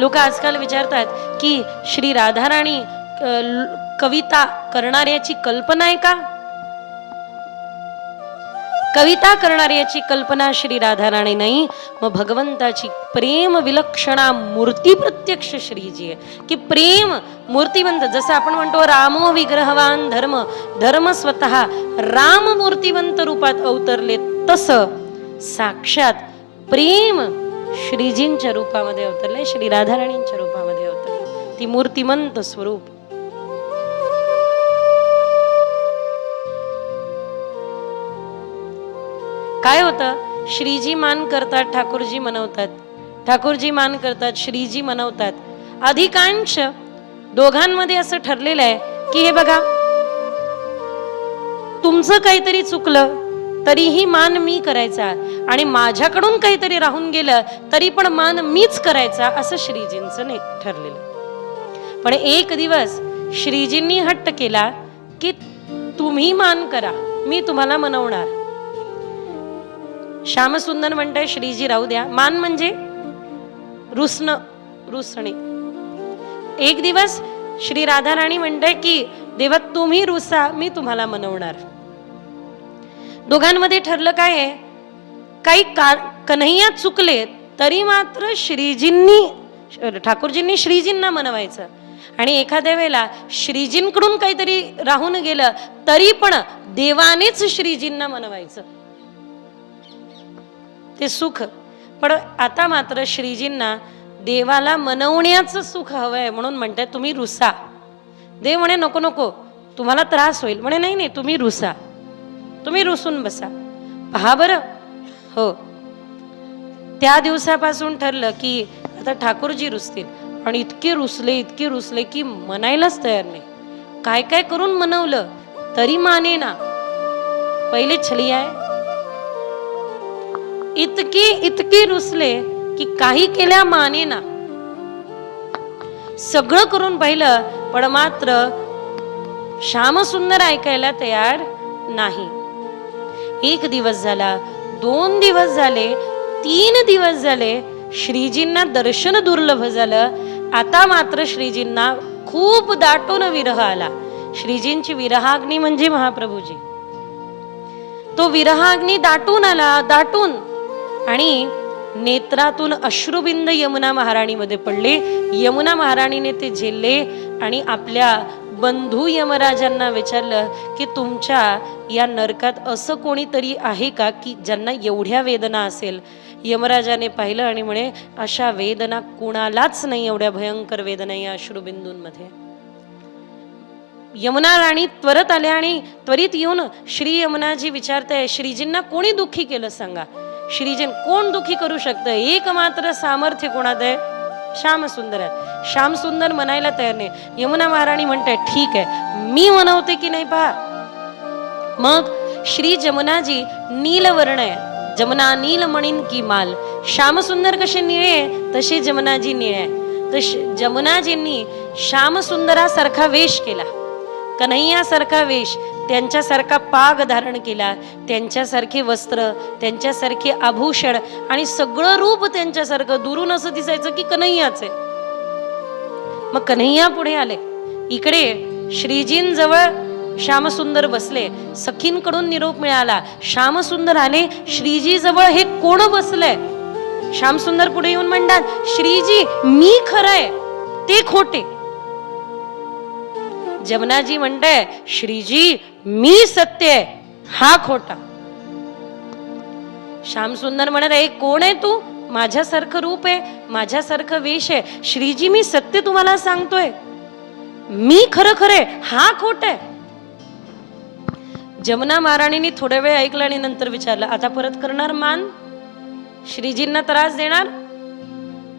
लोक आजकाल विचारतात की श्री राधा राणी कविता करणाऱ्याची कल्पना आहे का? कविता करणाऱ्याची कल्पना श्री राधा राणी नाही, मग भगवंताची प्रेम विलक्षणा मूर्ती प्रत्यक्ष श्रीजी आहे. की प्रेम मूर्तिवंत, जसं आपण म्हणतो रामो विग्रहवान धर्म, धर्म स्वतः राम मूर्तिवंत रूपात अवतरले, तसं साक्षात प्रेम श्रीजींच्या रूपामध्ये अवतरले, श्री राधा राणींच्या रूपामध्ये अवतरले. ती मूर्तिमंत स्वरूप. काय होतं, श्रीजी मान करतात, ठाकूरजी मनवतात, ठाकूरजी मान करतात, श्रीजी मनवतात. अधिकांश दोघांमध्ये असं ठरलेलं आहे की हे बघा, तुमचं काहीतरी चुकलं तरीही मान मी करायचा आणि माझ्याकडून काहीतरी राहून गेलं तरी पण मान मीच करायचा, असं श्रीजींचं नाही ठरलेलं. पण एक दिवस श्रीजींनी हट्ट केला की तुम्ही मान करा, मी तुम्हाला मनवणार. श्यामसुंदर म्हणताय श्रीजी राहू द्या. मान म्हणजे रुसणे. एक दिवस श्री राधा राणी म्हणताय की देवा तुम्ही रुसा, मी तुम्हाला मनवणार. दोघांमध्ये ठरलं काय आहे, काही कन्हैया चुकले तरी मात्र ठाकूरजींनी श्रीजींना मनवायचं, आणि एखाद्या वेळेला श्रीजींकडून काहीतरी राहून गेलं तरी पण देवानेच श्रीजींना मनवायचं, ते सुख. पण आता मात्र श्रीजींना देवाला मनवण्याचं सुख हवंय, म्हणून म्हणतात तुम्ही रुसा. देव म्हणे नको नको, तुम्हाला त्रास होईल. म्हणे नाही नाही, तुम्ही रुसा, तुम्ही रुसून बसा. पहा बरं. हो, त्या दिवसापासून ठरलं की आता ठाकूरजी रुसतील, आणि इतके रुसले की मनायलाच तयार नाही. काय काय करून मनवलं तरी माने ना. पहिले छली आहे, इतके रुसले की काही केल्या माने ना. सगळं करून पाहिलं पण मात्र श्यामसुंदर ऐकायला तयार नाही. 1 दिवस झाला, 2 दिवस झाले, 3 दिवस झाले, श्रीजींना दर्शन दुर्लभ झालं. आता मात्र श्रीजींना खूप दाटून विरह आला. श्रीजींची विरहाग्नी म्हणजे महाप्रभूजी. तो विरहाग्नी दाटून आला, दाटून, आणि नेत्रातून अश्रुबिंद यमुना महाराणीमध्ये पडले. यमुना महाराणीने ते झेलले आणि आपल्या बंधू यमराजांना विचारलं की तुमच्या या नरकात असं कोणीतरी आहे का की ज्यांना एवढ्या वेदना असेल. यमराजाने पाहिलं आणि म्हणे अशा वेदना कुणालाच नाही, एवढ्या भयंकर वेदना या अश्रुबिंदूंमध्ये. यमुना राणी त्वरित आल्या आणि त्वरित येऊन श्री यमुनाजी विचारताय श्रीजींना कोणी दुःखी केलं सांगा. श्रीजीन कोण दुःखी करू शकतं, एक मात्र सामर्थ्य कोणात आहे, श्यामसुंदर आहे. श्यामसुंदर म्हणायला तयार नाही. यमुना महाराणी म्हणताय ठीक आहे, मी मनवते की नाही पहा. मग श्री जमुनाजी नीलवर्ण आहे, जमुना नीलमणीन की माल. श्यामसुंदर कसे निळे तसे जमुनाजी निळे आहे. तर जमुनाजींनी श्यामसुंदरासारखा वेश केला, कन्हैयासारखा वेश, त्यांच्यासारखा पाग धारण केला, त्यांच्यासारखे वस्त्र, त्यांच्यासारखे आभूषण, आणि सगळं रूप त्यांच्यासारखं. दुरून असं दिसायचं की कन्हैयाच आहे. मग कन्हैया पुढे आले. इकडे श्रीजींजवळ श्यामसुंदर बसले. सखींकडून निरोप मिळाला, श्यामसुंदर आले. श्रीजी जवळ हे कोण बसलंय. श्यामसुंदर पुढे येऊन म्हणतात श्रीजी मी खरंय, ते खोटे. जमुनाजी म्हणताय श्रीजी मी सत्य आहे, हा खोटा. श्यामसुंदर म्हणत आहे कोण आहे तू, माझ्यासारखं रूप आहे, माझ्यासारखं वेश आहे. श्रीजी मी सत्य तुम्हाला सांगतोय, मी खरं हा खोट आहे. जमुना महाराणीने थोड्या वेळ ऐकलं आणि नंतर विचारलं आता परत करणार मान, श्रीजींना त्रास देणार.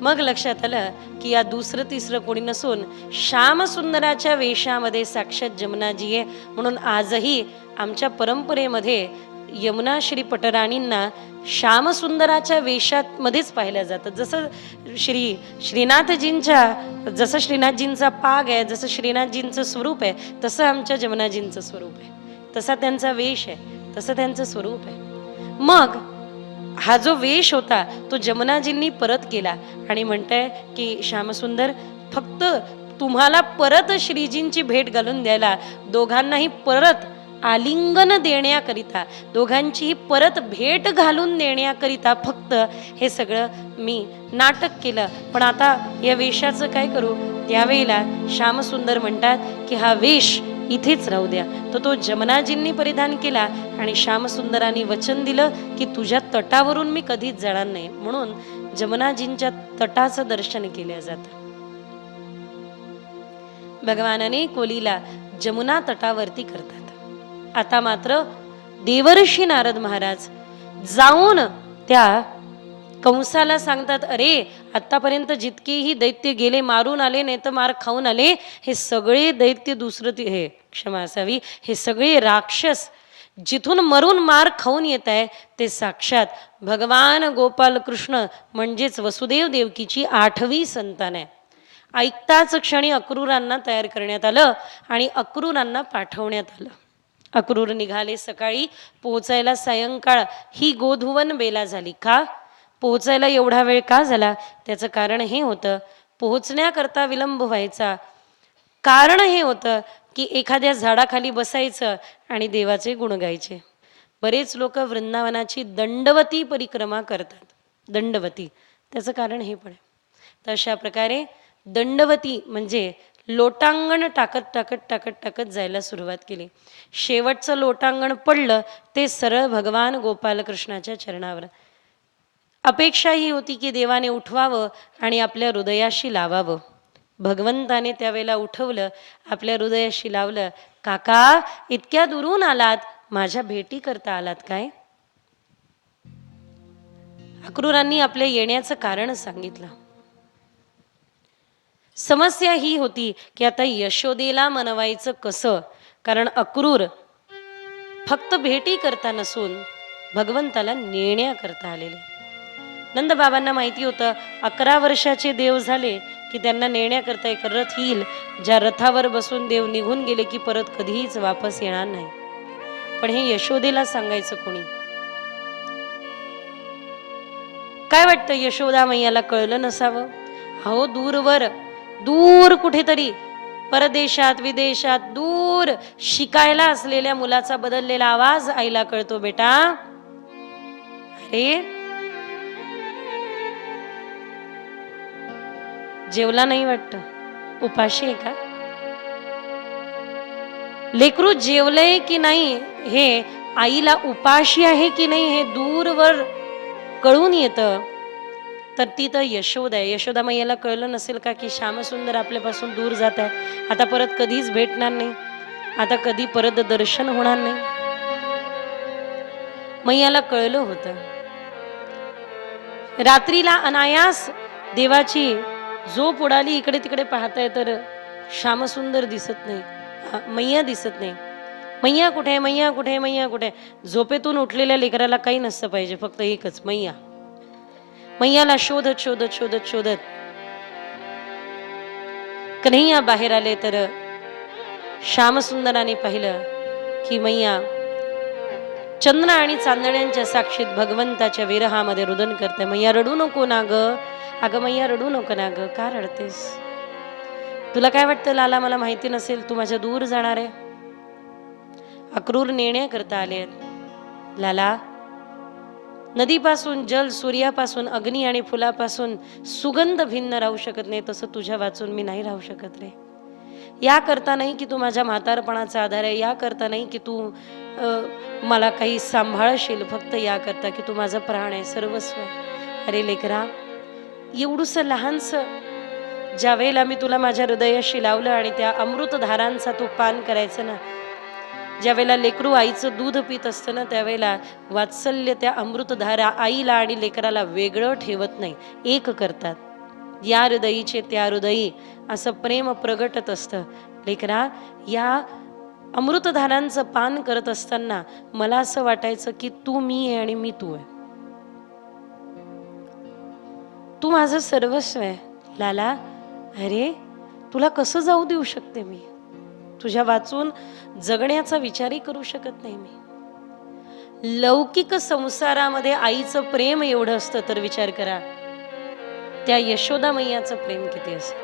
मग लक्षात आलं की या दुसरं तिसरं कोणी नसून श्यामसुंदराच्या वेशामध्ये साक्षात जमुनाजी आहे. म्हणून आजही आमच्या परंपरेमध्ये यमुना श्री पटराणींना श्यामसुंदराच्या वेशात मध्येच पाहिल्या जातं. जसं जसं श्रीनाथजींचा पाग आहे, जसं श्रीनाथजींचं स्वरूप आहे, तसं आमच्या जमुनाजींचं स्वरूप आहे, तसा त्यांचा वेश आहे, तसं त्यांचं स्वरूप आहे. मग हा जो वेश होता तो जमुनाजींनी परत केला आणि म्हणताय की श्यामसुंदर फक्त तुम्हाला परत श्रीजींची भेट घालून द्यायला, दोघांनाही परत आलिंगन देण्याकरिता, दोघांची परत भेट घालून देण्याकरिता फक्त हे सगळं मी नाटक केलं. पण आता या वेशाचं काय करू. त्यावेळेला श्यामसुंदर म्हणतात की हा वेश इथेच राहू द्या. तो जमुनाजींनी परिधान केला आणि श्यामसुंदरांनी वचन दिलं की तुझ्या तटावरून मी कधीच जाणार नाही. म्हणून जमुनाजींच्या तटाचं दर्शन केलं जातं. भगवानाने कोलीला जमुना तटावरती करतात. आता मात्र देवर्षी नारद महाराज जाऊन त्या कंसाला सांगतात अरे आतापर्यंत जितकेही दैत्य गेले, मारून आले नाही तर मार खाऊन आले, हे सगळे दैत्य हे क्षमा असावी, हे सगळे राक्षस जिथून मरून मार खाऊन येत आहे ते साक्षात भगवान गोपाल कृष्ण म्हणजेच वसुदेव देवकीची 8वी संतान आहे. ऐकताच क्षणी अक्रूरांना तयार करण्यात आलं आणि अक्रूरांना पाठवण्यात आलं. अक्रूर निघाले सकाळी, पोहोचायला सायंकाळ. ही गोधुवन बेला झाली. का पोहोचायला एवढा वेळ का झाला? त्याचं कारण हे होतं, पोहोचण्याकरता विलंब व्हायचा. कारण हे होतं की एखाद्या झाडाखाली बसायचं आणि देवाचे गुण गायचे. बरेच लोक वृंदावनाची दंडवती परिक्रमा करतात. दंडवती, त्याचं कारण हे पण आहे. तर अशा प्रकारे दंडवती म्हणजे लोटांगण टाकत टाकत टाकत टाकत जायला सुरुवात केली. शेवटचं लोटांगण पडलं ते सरळ भगवान गोपालकृष्णाच्या चरणावर. अपेक्षा ही होती की देवाने उठवावं आणि आपल्या हृदयाशी लावावं. भगवंताने त्यावेळेला उठवलं, आपल्या हृदयाशी लावलं. काका, इतक्या दुरून आलात, माझ्या भेटी करता आलात काय? अक्रूरांनी आपल्या येण्याचं कारण सांगितलं. समस्या ही होती की आता यशोदेला मनवायचं कसं? कारण अक्रूर फक्त भेटी करता नसून भगवंताला नेण्याकरता आलेले. नंदबाबांना माहिती होतं 11 वर्षाचे देव झाले की त्यांना नेण्याकरता एक रथ येईल, ज्या रथावर बसून देव निघून गेले की परत कधीच वापस येणार नाही. पण हे यशोदेला सांगायचं कोणी? काय वाटतं, यशोदा मैयाला कळलं नसावं? अहो, दूर कुठेतरी परदेशात विदेशात दूर शिकायला असलेल्या मुलाचा बदललेला आवाज आईला कळतो. बेटा, अरे जेवला नाही वाटतं, उपाशी आहे का? लेकरू जेवलंय की नाही हे, आईला उपाशी आहे की नाही हे दूरवर कळून येतं. तर ती तर यशोदा आहे. यशोदा मैयाला कळलं नसेल का की श्यामसुंदर आपल्यापासून दूर जात आहे, आता परत कधीच भेटणार नाही, आता कधी परत दर्शन होणार नाही? मैयाला कळलं होतं. रात्रीला अनायास देवाची झोप उडाली, इकडे तिकडे पाहताय तर श्यामसुंदर दिसत नाही, मैया दिसत नाही. मैया कुठे, मैया कुठे, मैया कुठे? झोपेतून उठलेल्या लेकराला काही नसतं पाहिजे, फक्त एकच, मैया. मैयाला शोधत शोधत शोधत शोधत कन्हैया बाहेर आले तर श्यामसुंदराने पाहिलं की मैया चंद्र आणि चांदण्यांच्या साक्षीत भगवंताच्या विरहामध्ये रुदन करते. मैया, रडू नको ना ग. अगं मैया, रडू नको ना ग, का रडतेस? तुला काय वाटतं लाला, मला माहिती नसेल तू माझ्या दूर जाणार आहे? अक्रूर नेण्याकरता आले. लाला, नदीपासून जल, सूर्यापासून अग्नी आणि फुलापासून सुगंध भिन्न राहू शकत नाही, तसं तुझ्या वाचून मी नाही राहू शकत रे. या करता नाही की तू माझ्या म्हातारपणाचा आधार आहे, या करता नाही की तू मला काही सांभाळशील, फक्त या करता की तू माझा प्राण आहे, सर्वस्व आहे. अरे लेकरा, एवढूस लहानसं ज्या वेळेला मी तुला माझ्या हृदयाशी लावलं आणि त्या अमृतधारांचा तू पान करायचं ना, ज्या वेळेला लेकरू आईचं दूध पित असतं ना, त्यावेळेला वात्सल्य त्या अमृतधारा आईला आणि लेकराला वेगळं ठेवत नाही, एक करतात. या हृदयीचे त्या हृदयी असं प्रेम प्रगटत असतं. लेकरा, या अमृतधारांचं पान करत असताना मला असं वाटायचं की तू मी आहे आणि मी तू आहे, तू माझं सर्वस्व आहे. लाला, अरे तुला कसं जाऊ देऊ शकते मी? तुझ्या वाचून जगण्याचा विचारही करू शकत नाही मी. लौकिक संसारामध्ये आईचं प्रेम एवढं असतं तर विचार करा त्या यशोदा मैयाचं प्रेम किती असतं.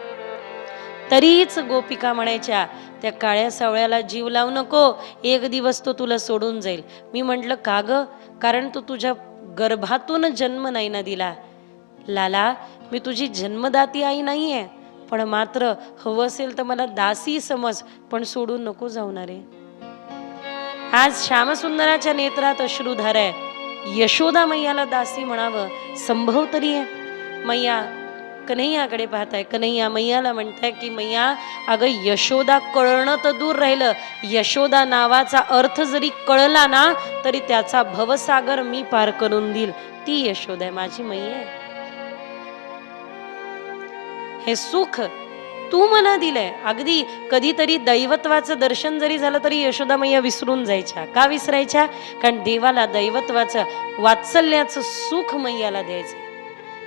तरीच गोपिका म्हणायच्या त्या काळ्या सावळ्याला जीव लावू नको, एक दिवस तो तुला सोडून जाईल. मी म्हटलं का ग? कारण तू तुझ्या गर्भातून जन्म नाही ना दिला. लाला, मी तुझी जन्मदाती आई नाहीये, पण मात्र हवं असेल तर मला दासी समज, पण सोडून नको जाऊनारे. आज श्यामसुंदराच्या नेत्रात अश्रुधार आहे, यशोदा मैयाला दासी म्हणावं संभव तरी आहे? मैया कन्हैयाकडे पाहताय, कन्हैया मैयाला म्हणताय की मैया, अगं यशोदा कळणं तर दूर राहिलं, यशोदा नावाचा अर्थ जरी कळला ना तरी त्याचा भवसागर मी पार करून देईल. ती यशोदा आहे, माझी मैया आहे. हे सुख तू मला दिलंय. अगदी कधीतरी दैवत्वाचं दर्शन जरी झालं तरी यशोदा मैया विसरून जायच्या. का विसरायच्या? कारण देवाला दैवत्वाचं वात्सल्याचं सुख मैयाला द्यायचं.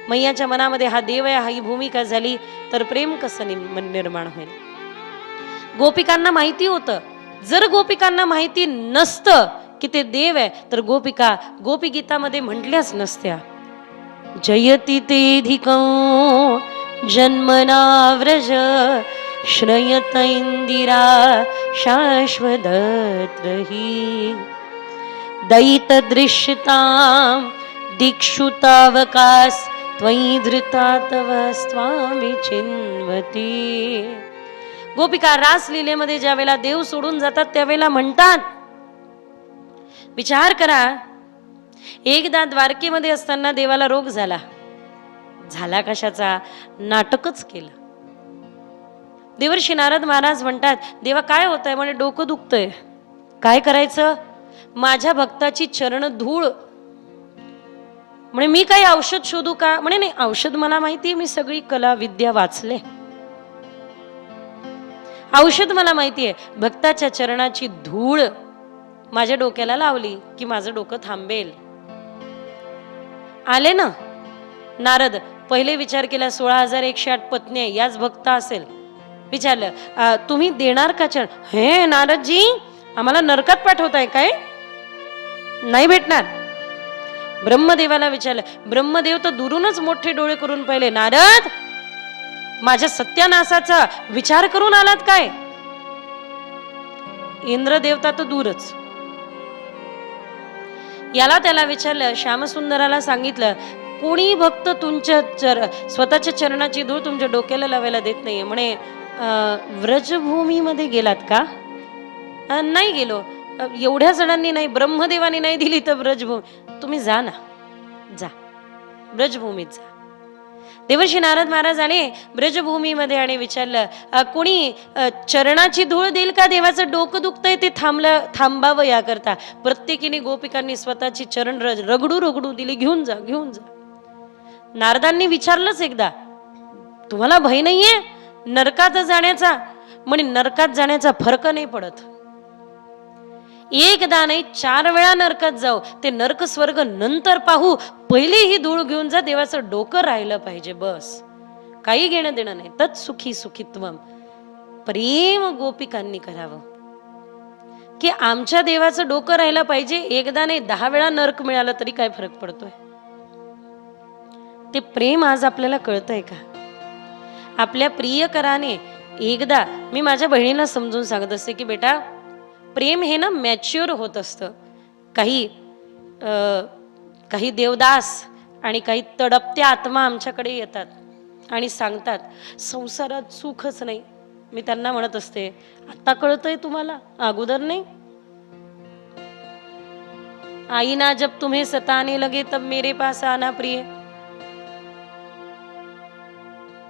मैयाच्या मनामध्ये हा देव आहे, ही भूमिका झाली तर प्रेम कसं निर्माण होईल? गोपिकांना माहिती होतं जर गोपिकांना माहिती नसतं की ते देव आहे तर गोपिका गोपी गीतामध्ये म्हटल्याच नसत्या. जयति तेधिकं जन्मना व्रज श्रयत इंदिरा शाश्वतत्रही दैत दृश्यतां दीक्षुतावकाश त्वयि धृता तव स्वामी चिन्वती. गोपिका रास लीलेमध्ये ज्या वेळेला देव सोडून जातात त्यावेळेला म्हणतात, विचार करा, एकदा द्वारकेमध्ये असताना देवाला रोग झाला. झाला कशाचा? नाटकच केलं. देवर्षी नारद महाराज म्हणतात, देवा काय होत आहे? म्हणे डोकं दुखतंय. काय करायचं? माझ्या भक्ताची चरण धूळ. म्हणे मी काही औषध शोधू का? म्हणे नाही, औषध मला माहितीये, मी सगळी कला विद्या वाचले. औषध मला माहितीये. भक्ताच्या चरणाची धूळ माझ्या डोक्याला लावली की माझं डोकं थांबेल. आले ना नारद. पहिले विचार केला 16,108 पत्नी आहे, याच भक्त असेल. विचारलं, तुम्ही देणार का चरण? हे नारदजी, आम्हाला नरकात पाठवताय काय? नाही भेटणार. ब्रह्मदेवाला विचारलं. ब्रह्मदेव तर दुरूनच मोठे डोळे करून पाहिले. नारद, माझ्या सत्यानाशाचा विचार करून आलात काय? इंद्रदेवता तर दूरच. याला त्याला विचारलं. श्यामसुंदराला सांगितलं, कोणी भक्त तुमच्या स्वतःच्या चरणाची धूळ तुमच्या डोक्याला लावायला देत नाहीये. म्हणे व्रजभूमीमध्ये गेलात का? नाही गेलो. एवढ्या जणांनी नाही, ब्रह्मदेवानी नाही दिली तर व्रजभूमी. तुम्ही जा ना, जा ब्रजभूमीत जा. देवर्षी नारद महाराज आले ब्रजभूमीमध्ये आणि विचारलं, कोणी चरणाची धूळ देईल का? देवाचं डोकं दुखतंय, ते थांबावं याकरता. प्रत्येकीने गोपिकांनी स्वतःची चरण रगडू रगडू दिली. घेऊन जा, घेऊन जा. नारदांनी विचारलंच एकदा, तुम्हाला भय नाहीये नरकात जाण्याचा? म्हणे नरकात जाण्याचा फरक नाही पडत. एकदा नाही 4 वेळा नरकात जाऊ, ते नरक स्वर्ग नंतर पाहू, पहिले ही धूळ घेऊन जा. देवाचं डोकं राहिलं पाहिजे, बस. काही घेणं देणं नाही. तत् सुखी सुखित्वम. प्रेम गोपिकांनी करावं की आमच्या देवाचं डोकं राहिलं पाहिजे. एकदा नाही 10 वेळा नरक मिळालं तरी काय फरक पडतोय? ते प्रेम आज आपल्याला कळतंय का? आपल्या प्रियकराने एकदा, मी माझ्या बहिणीला समजून सांगत असते की बेटा, प्रेम हे ना मॅच्युअर होत असतं. काही देवदास आणि काही तडपत्या आत्मा आमच्याकडे येतात आणि सांगतात संसारात सुखच नाही. मी त्यांना म्हणत असते, आता कळतंय तुम्हाला, अगोदर नाही? आई ना जब तुम्हें सताने लगे तब मेरे पास आना प्रिय.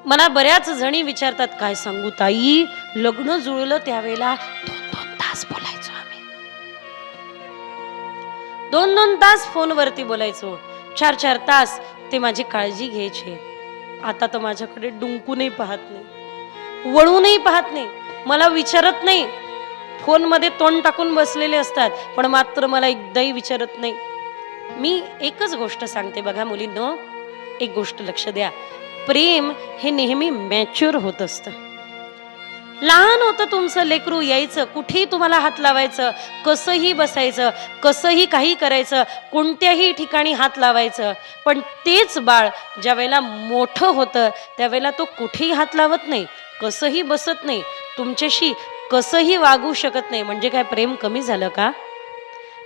मला बऱ्याच जणी विचारतात, काय सांगू ताई, लग्न जुळलं त्यावेळेला 2-2 तास बोलायचो आम्ही. 2-2 तास फोनवरती बोलायचो. 4-4 तास ते माझी काळजी घ्यायचे. आता तर माझ्याकडे डुंकूनही पाहत नाही, वळूनही पाहत नाही, मला विचारत नाही. फोनमध्ये तोंड टाकून बसलेले असतात, पण मात्र मला एकदाही विचारत नाही. मी एकच गोष्ट सांगते बघा मुलींनो, एक गोष्ट लक्ष द्या. प्रेम हे नेहमी मॅच्युअर होत असतं. लहान होतं तुमचं लेकरू, यायचं कुठेही तुम्हाला हात लावायचं, कसंही बसायचं, कसंही काही करायचं, कोणत्याही ठिकाणी हात लावायचं. पण तेच बाळ ज्या वेळेला मोठं होतं त्यावेळेला तो कुठेही हात लावत नाही, कसंही बसत नाही, तुमच्याशी कसंही वागू शकत नाही. म्हणजे काय प्रेम कमी झालं का?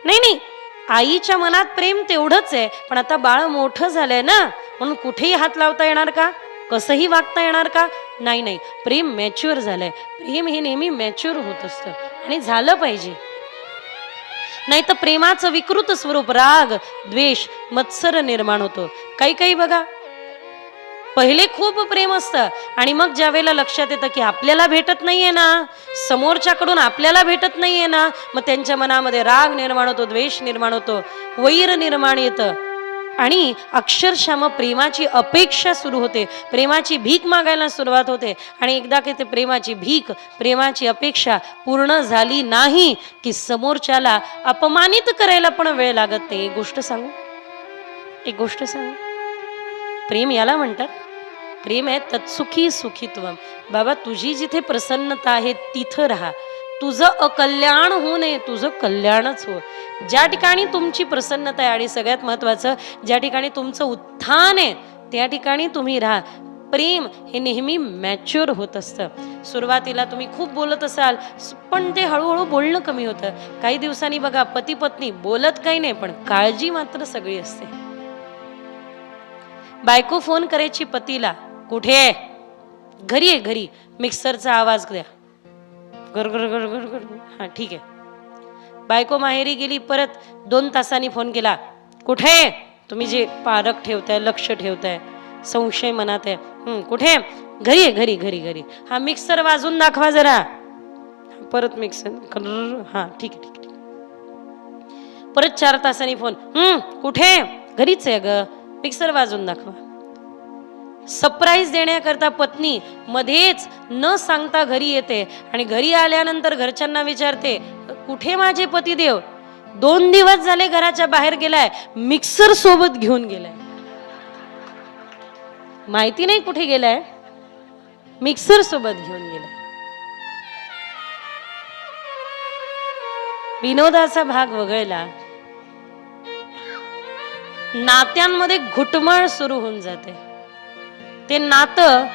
नाही नाही, आईच्या मनात प्रेम तेवढंच आहे. पण आता बाळ मोठं झालंय ना, म्हणून कुठेही हात लावता येणार का? कसंही वागता येणार का? नाही नाही, प्रेम मॅच्युअर झालंय. प्रेम हे नेहमी मॅच्युअर होत असतं आणि झालं पाहिजे. नाही तर प्रेमाचं विकृत स्वरूप राग, द्वेष, मत्सर निर्माण होतो. काही काही बघा, पहिले खूप प्रेम असतं आणि मग ज्या वेळेला लक्षात येतं की आपल्याला भेटत नाहीये ना, समोरच्याकडून आपल्याला भेटत नाहीये ना, मग त्यांच्या मनामध्ये राग निर्माण होतो, द्वेष निर्माण होतो, वैर निर्माण येतं आणि अक्षरशः मग प्रेमाची अपेक्षा सुरू होते, प्रेमाची भीक मागायला सुरुवात होते. आणि एकदा की ते प्रेमाची भीक, प्रेमाची अपेक्षा पूर्ण झाली नाही की समोरच्याला अपमानित करायला पण वेळ लागत नाही. एक गोष्ट सांगू, प्रेम याला म्हणतात. प्रेम आहे तत्सुखी सुखित्वम. बाबा, तुझी जिथे प्रसन्नता आहे तिथं राहा. तुझं अकल्याण होऊ नये, तुझं कल्याणच हो. ज्या ठिकाणी तुमची प्रसन्नता आहे आणि सगळ्यात महत्वाचं ज्या ठिकाणी तुमचं उत्थान आहे त्या ठिकाणी तुम्ही राहा. प्रेम हे नेहमी मॅच्युअर होत असतं. सुरुवातीला तुम्ही खूप बोलत असाल पण ते हळूहळू बोलणं कमी होतं. काही दिवसांनी बघा पती पत्नी बोलत काही नाही पण काळजी मात्र सगळी असते. बायको फोन करायची पतीला, कुठे आहे? घरी आहे, घरी. मिक्सरचा आवाज द्या. गरगर गरगर गर. हा ठीक आहे. बायको माहेरी गेली, परत 2 तासांनी फोन केला, कुठे? तुम्ही जे पारख ठेवताय, लक्ष ठेवताय, संशय मनात आहे, कुठे? घरी आहे, घरी घरी घरी. हा मिक्सर वाजून दाखवा जरा. परत मिक्सर. हा ठीक आहे ठीक आहे. परत 4 तासांनी फोन, कुठे? घरीच आहे ग, मिक्सर वाजून दाखवा. सरप्राईज देण्याकरता पत्नी मध्येच न सांगता घरी येते आणि घरी आल्यानंतर घरच्यांना विचारते, कुठे माझे पतिदेव? 2 दिवस झाले घराच्या बाहेर गेलाय, मिक्सर सोबत घेऊन गेलाय. माहिती नाही कुठे गेलाय, मिक्सर सोबत घेऊन गेलाय. विनोदाचा भाग वगळला, नात्यांमध्ये घुटमळ सुरू होऊन जाते. ते नातं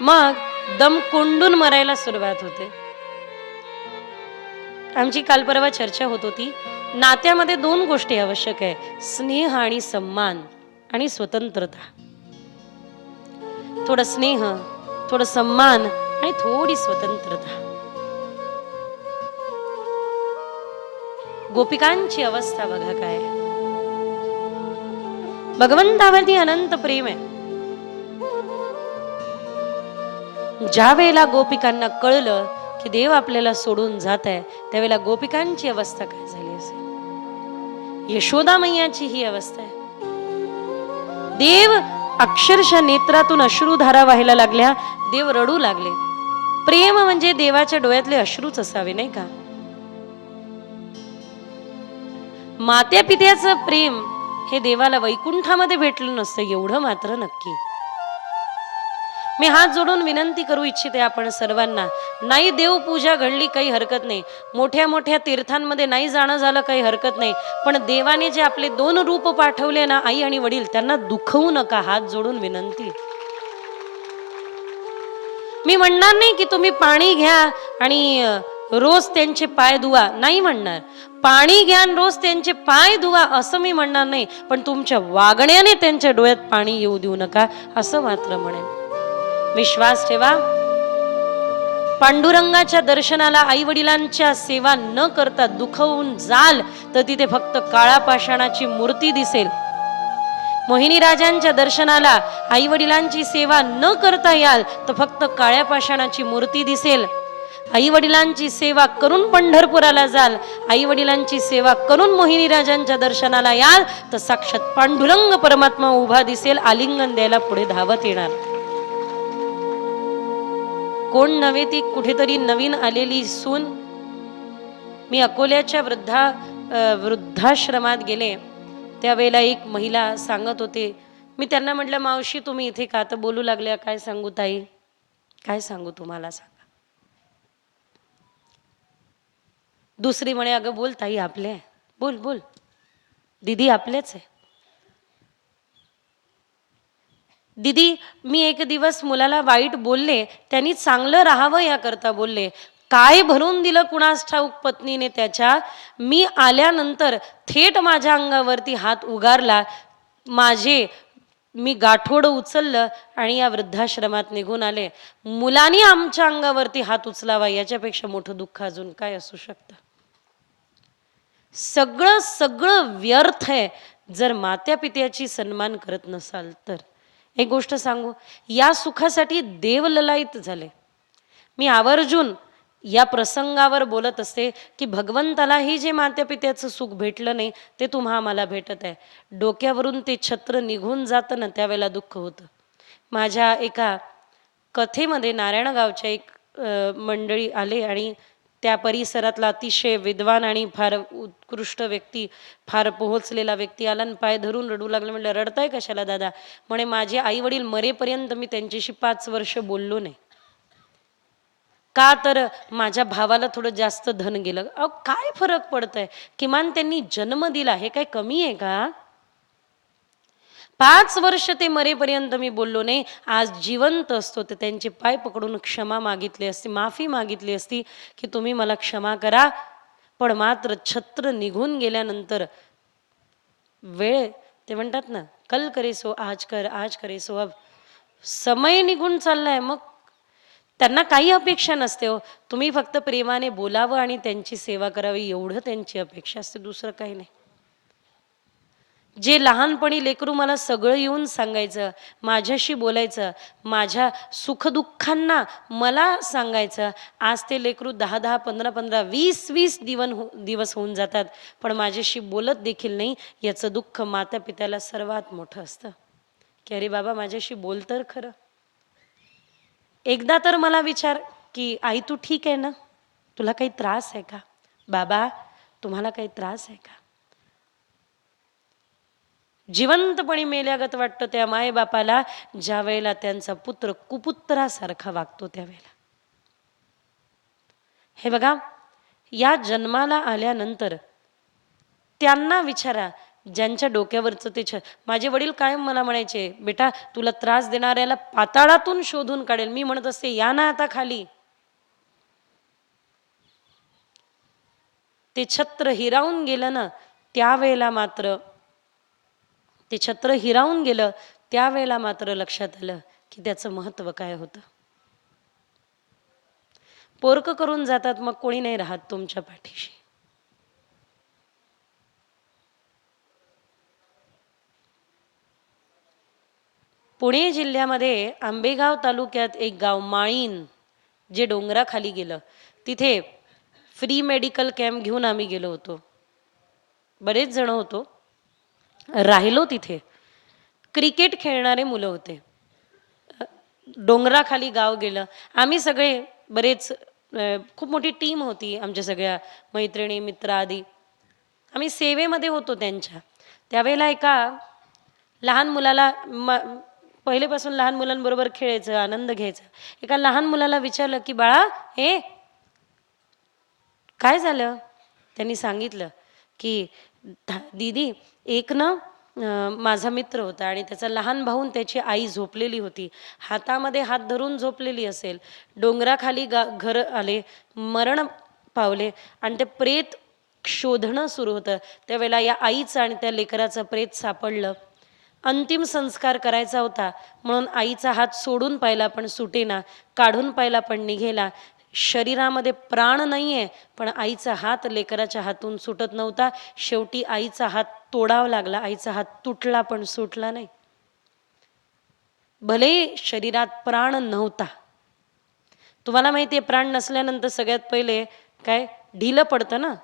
मग दम कोंडून मरायला सुरुवात होते. आमची काल परवा चर्चा होत होती, नात्यामध्ये 2 गोष्टी आवश्यक आहे, स्नेह आणि सम्मान आणि स्वतंत्रता. थोडं स्नेह, थोडं सम्मान आणि थोडी स्वतंत्रता. गोपिकांची अवस्था बघा काय. भगवंतावरती अनंत प्रेम आहे. ज्या वेळेला गोपिकांना कळलं की देव आपल्याला सोडून जात आहे त्यावेळेला गोपिकांची अवस्था काय झाली असेल. यशोदा मैयाची ही अवस्था आहे. देव अक्षरशः नेत्रातून अश्रुधारा व्हायला लागल्या, देव रडू लागले. प्रेम म्हणजे देवाच्या डोळ्यातले अश्रूच असावे नाही का. मात्या पित्याचं प्रेम हे देवाला वैकुंठामध्ये भेटलं नसतं एवढं मात्र नक्की. मी हात जोडून विनंती करू इच्छिते आपण सर्वांना, नाही देवपूजा घडली काही हरकत नाही, मोठ्या मोठ्या तीर्थांमध्ये नाही जाणं झालं काही हरकत नाही, पण देवाने जे आपले 2 रूप पाठवले ना, आई आणि वडील, त्यांना दुखवू नका. हात जोडून विनंती. मी म्हणणार नाही की तुम्ही पाणी घ्या आणि रोज त्यांचे पाय धुवा, नाही म्हणणार. पाणी घ्या आणि रोज त्यांचे पाय धुवा असं मी म्हणणार नाही, पण तुमच्या वागण्याने त्यांच्या डोळ्यात पाणी येऊ देऊ नका असं मात्र म्हणेन. विश्वास ठेवा, पांडुरंगाच्या दर्शनाला आई वडिलांच्या सेवा न करता दुखवून जाल तर तिथे फक्त काळा पाषाणाची मूर्ती दिसेल. मोहिनी राजांच्या दर्शनाला आई वडिलांची सेवा न करता याल तर फक्त काळ्या पाषाणाची मूर्ती दिसेल. आई वडिलांची सेवा करून पंढरपुराला जाल, आई वडिलांची सेवा करून मोहिनी राजांच्या दर्शनाला याल तर साक्षात पांडुरंग परमात्मा उभा दिसेल, आलिंगन द्यायला पुढे धावत येणार. कोण नव्हे ती कुठेतरी नवीन आलेली सून. मी अकोल्याच्या वृद्धाश्रमात गेले त्यावेळेला एक महिला सांगत होते. मी त्यांना म्हटलं, मावशी तुम्ही इथे का? तर बोलू लागल्या, काय सांगू ताई, काय सांगू तुम्हाला सांगा. दुसरी म्हणे, अगं बोल ताई, आपले बोल बोल दीदी, आपलेच आहे. दीदी मी एक दिवस मुलाला वाईट बोलले, त्यांनी चांगलं राहावं याकरता बोलले. काय भरून दिलं कुणास ठाऊक पत्नीने त्याच्या. मी आल्यानंतर थेट माझ्या अंगावरती हात उगारला. मी गाठोड उचललं आणि या वृद्धाश्रमात निघून आले. मुलांनी आमच्या अंगावरती हात उचलावा याच्यापेक्षा मोठं दुःख अजून काय असू शकतं. सगळं सगळं व्यर्थ आहे जर मात्या पित्याची सन्मान करत नसाल तर. एक गोष्ट सांगू, या सुखासाठी देव ललायत झाले. मी आवर्जून या प्रसंगावर बोलत असते की भगवंतालाही जे मात्या पित्याचं सुख भेटलं नाही ते तुम्हा मला भेटत आहे. डोक्यावरून ते छत्र निघून जातं ना त्यावेळेला दुःख होतं. माझ्या एका कथेमध्ये नारायणगावच्या एक मंडळी आले आणि त्या परिसरातला अतिशय विद्वान आणि फार उत्कृष्ट व्यक्ती, फार पोहोचलेला व्यक्ती आला आणि पाय धरून रडू लागला. म्हटलं, रडताय कशाला दादा? म्हणे, माझे आई वडील मरेपर्यंत मी त्यांच्याशी 5 वर्ष बोललो नाही. का तर माझ्या भावाला थोडं जास्त धन गेलं. अहो काय फरक पडतंय, किमान त्यांनी जन्म दिला, हे काय कमी आहे का? 5 वर्ष ते मरेपर्यंत मी बोललो नाही, आज जिवंत असतो तर त्यांचे पाय पकडून क्षमा मागितली असती, माफी मागितली असती की तुम्ही मला क्षमा करा. पण मात्र छत्र निघून गेल्यानंतर वेळ, ते म्हणतात ना, कल करे सो आज कर, आज करे सो अब. समय निघून चाललाय, मग त्यांना काही अपेक्षा नसते हो. तुम्ही फक्त प्रेमाने बोलावं आणि त्यांची सेवा करावी, एवढं त्यांची अपेक्षा असते, दुसरं काही नाही. जे लहानपणी लेकरू मला सगळं येऊन सांगायचं, माझ्याशी बोलायचं, माझ्या सुखदुःखांना मला सांगायचं, आज ते लेकरू 10-10, 15-15, 20-20 दिवस होऊन जातात, पण माझ्याशी बोलत देखील नाही. याचं दुःख माता पित्याला सर्वात मोठं असतं की अरे बाबा माझ्याशी बोल तर खरं. एकदा तर मला विचार की आई तू ठीक आहे ना, तुला काही त्रास आहे का, बाबा तुम्हाला काही त्रास आहे का? जिवंतपणी मेल्यागत वाटतं त्या मायबापाला, ज्या वेळेला त्यांचा पुत्र कुपुत्रासारखा वागतो त्यावेळेला. हे बघा, या जन्माला आल्यानंतर त्यांना विचारा, ज्यांच्या डोक्यावरचं ते माझे वडील कायम मला म्हणायचे, बेटा तुला त्रास देणाऱ्याला पाताळातून शोधून काढेल. मी म्हणत असते या ना आता खाली. ते छत्र हिरावून गेलं ना, त्यावेळेला मात्र ते छत्र हिरावून गेलं, त्यावेळेला मात्र लक्षात आलं की त्याचं महत्व काय होतं. पोरकं करून जातात, मग कोणी नाही राहत तुमच्या पाठीशी. पुणे जिल्ह्यामध्ये आंबेगाव तालुक्यात एक गाव माळीन, जे डोंगराखाली गेलं, तिथे फ्री मेडिकल कॅम्प घेऊन आम्ही गेलो होतो. बरेच जण होतो, राहिलो तिथे. क्रिकेट खेळणारे मुलं होते. डोंगराखाली गाव गेलं, आम्ही सगळे बरेच खूप मोठी टीम होती, आमच्या सगळ्या मैत्रिणी मित्र आदी. आम्ही सेवेमध्ये होतो त्यांच्या. त्यावेळेला एका लहान मुलाला, पहिलेपासून लहान मुलांबरोबर खेळायचं, आनंद घ्यायचा. एका लहान मुलाला विचारलं की बाळा हे काय झालं. त्यांनी सांगितलं की दीदी एक ना माझा मित्र होता आणि त्याचा लहान भाऊ त्याची आई झोपलेली होती, हातामध्ये हात धरून झोपलेली असेल. डोंगराखाली घर आले, मरण पावले आणि ते प्रेत शोधणं सुरू होतं. त्यावेळेला या आईचं आणि त्या लेकराचं प्रेत सापडलं. अंतिम संस्कार करायचा होता म्हणून आईचा हात सोडून पाहिला पण सुटेना, काढून पाहिला पण निघेला. शरीरामध्ये प्राण नाहीये, पण आईचा हात लेकराच्या हातून सुटत नव्हता. शेवटी आईचा हात तोडावा लागला. आईचा हात तुटला पण सुटला नाही. भले शरीरात प्राण नव्हता. तुम्हाला माहिती आहे, प्राण नसल्यानंतर सगळ्यात पहिले काय ढिलं पडतं ना,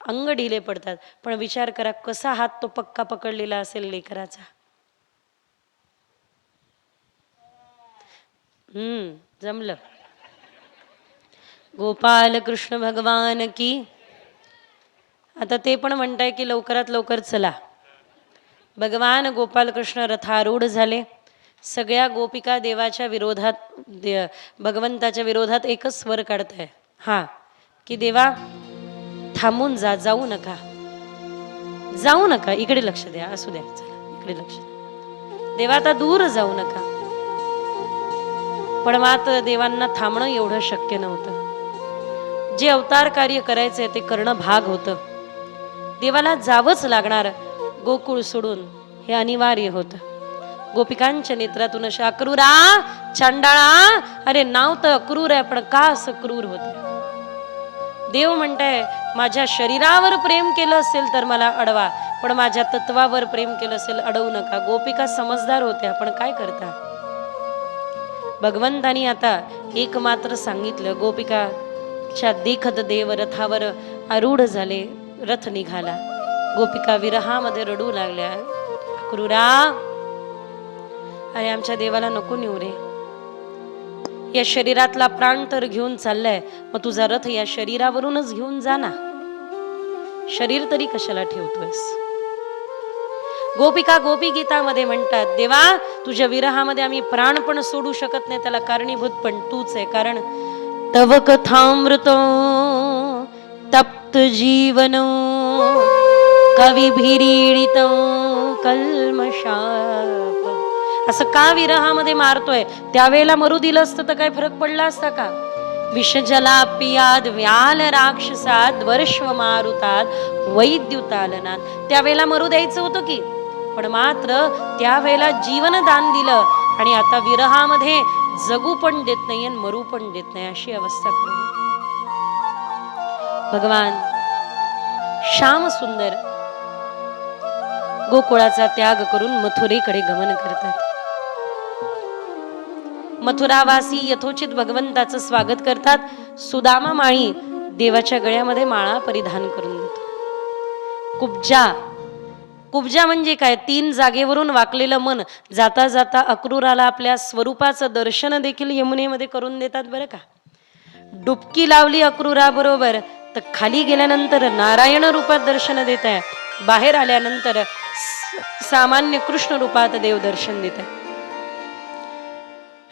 अंग ढिले पडतात. पण विचार करा कसा हात तो पक्का पकडलेला असेल लेकराचा. जमलं. गोपाल कृष्ण भगवान की. आता ते पण म्हणताय की लवकरात लवकर चला. भगवान गोपाल कृष्ण रथारूढ झाले. सगळ्या गोपिका देवाच्या विरोधात, भगवंताच्या विरोधात एकच स्वर काढताय, हा की देवा थांबून जा, जाऊ नका, जाऊ नका, इकडे लक्ष द्या, असू द्या, चला इकडे लक्ष द्या, देवा आता दूर जाऊ नका. पण मात्र देवांना थांबणं एवढं शक्य नव्हतं. जे अवतार कार्य करायचंय ते करणं भाग होतं. देवाला जावंच लागणार, गोकुळ सोडून हे अनिवार्य होतं. गोपिकांच्या नेत्रातून अशा अक्रूरा चांडाळा, अरे नाव तर अक्रूर आहे पण का असं क्रूर होत. देव म्हणताय माझ्या शरीरावर प्रेम केलं असेल तर मला अडवा, पण माझ्या तत्वावर प्रेम केलं असेल अडवू नका. गोपिका समजदार होत्या, पण काय करता. भगवंतानी आता एक मात्र सांगितलं. गोपिकाच्या देखत देव रथावर आरूढ झाले. रथ निघाला. गोपिका विरहामध्ये रडू लागल्या. अक्रूरा, अरे आमच्या देवाला नको नेऊ रे. या शरीरातला प्राण तर घेऊन चाललाय, मग तुझा रथ या शरीरावरूनच घेऊन जा ना. शरीर तरी कशाला ठेवतोयस. गोपिका गोपी गीतामध्ये म्हणतात, देवा तुझ्या विरहामध्ये आम्ही प्राण पण सोडू शकत नाही, त्याला कारणीभूत पण तूच आहे. कारण तव कथामृत तप्त जीवन कविभिरीडित कल्मशाप. असं का विरहामध्ये मारतोय? त्यावेळेला मरू दिलं असतं तर काय फरक पडला असता का? विषजला पियाद व्याल राक्षसात वर्ष्व मारुतात वैद्युतालनात. त्यावेळेला मरू द्यायचं होतं की, पण मात्र त्यावेळेला जीवनदान दिलं आणि आता विरहामध्ये जगू पण देत नाही आणि मरू पण देत नाही, अशी अवस्था करून भगवान श्याम सुंदर गोकुळाचा त्याग करून मथुरेकडे गमन करतात. मथुरावासी यथोचित भगवंताचं स्वागत करतात. सुदामा माळी देवाच्या गळ्यामध्ये माळा परिधान करून देतो. कुब्जा, कुब्जा म्हणजे काय? 3 जागेवरून वाकलेलं मन. जाता जाता अक्रूराला आपल्या स्वरूपाचं दर्शन देखील यमुनेमध्ये करून देतात बरं का. डुबकी लावली अक्रूरा बरोबर तर खाली गेल्यानंतर नारायण रूपात दर्शन देत आहे, बाहेर आल्यानंतर सामान्य कृष्ण रूपात देव दर्शन देत आहे.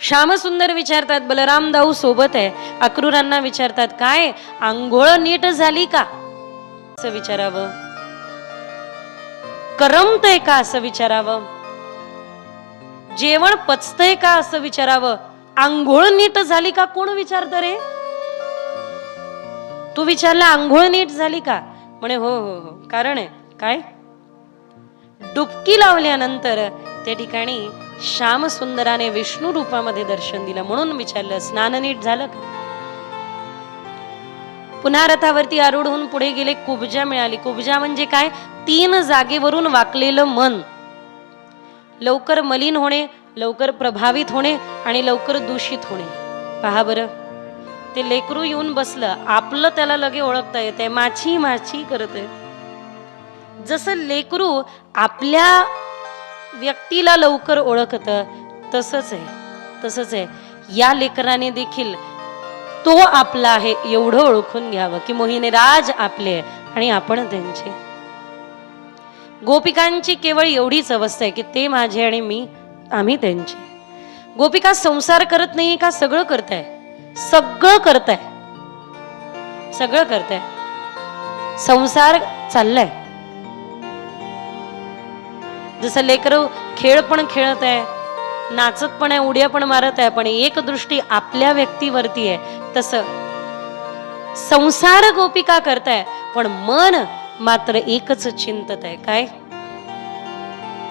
श्यामसुंदर विचारतात, बलराम दाऊ सोबत आहे, अक्रूरांना विचारतात, काय आंघोळ नीट झाली का असं विचारावं, करमतय का असं विचारावं, जेवण पचतय का असं विचारावं. आंघोळ नीट झाली का कोण विचारतं रे? तू विचारला आंघोळ नीट झाली का? म्हणे हो हो हो. कारण आहे काय? डुबकी लावल्यानंतर त्या ठिकाणी श्याम सुंदराने विष्णू रूपामध्ये दर्शन दिलं म्हणून विचारलं, स्नान नीट झालं का? पुन्हा रथावरती आरूढ होऊन पुढे गेले. कुब्जा मिळाली. कुब्जा म्हणजे काय? 3 जागेवरून वाकलेलं मन. लवकर मलिन होणे, लवकर प्रभावित होणे आणि लवकर दूषित होणे. पहा बरं, ते लेकरू येऊन बसलं, आपलं त्याला लगे ओळखता येते, माची माची करते. जसं लेकरू आपल्या व्यक्तीला लवकर ओळखतं तसंच आहे या लेकराने देखील तो आपला आहे एवढं ओळखून घ्यावं की मोहिनी राज आपले आणि आपण त्यांचे. गोपिकांची केवळ एवढीच अवस्था आहे की ते माझे आणि मी आम्ही त्यांचे. गोपिका संसार करत नाही का? सगळं करताय, सगळं करताय, सगळं करताय. संसार चाललाय. जसं लेकरं खेळ पण खेळत आहे, नाचत पण आहे, उड्या पण मारत आहे, पण एक दृष्टी आपल्या व्यक्तीवरती आहे. तसं संसार गोपिका करताय पण मन मात्र एकच चिंतत आहे. काय?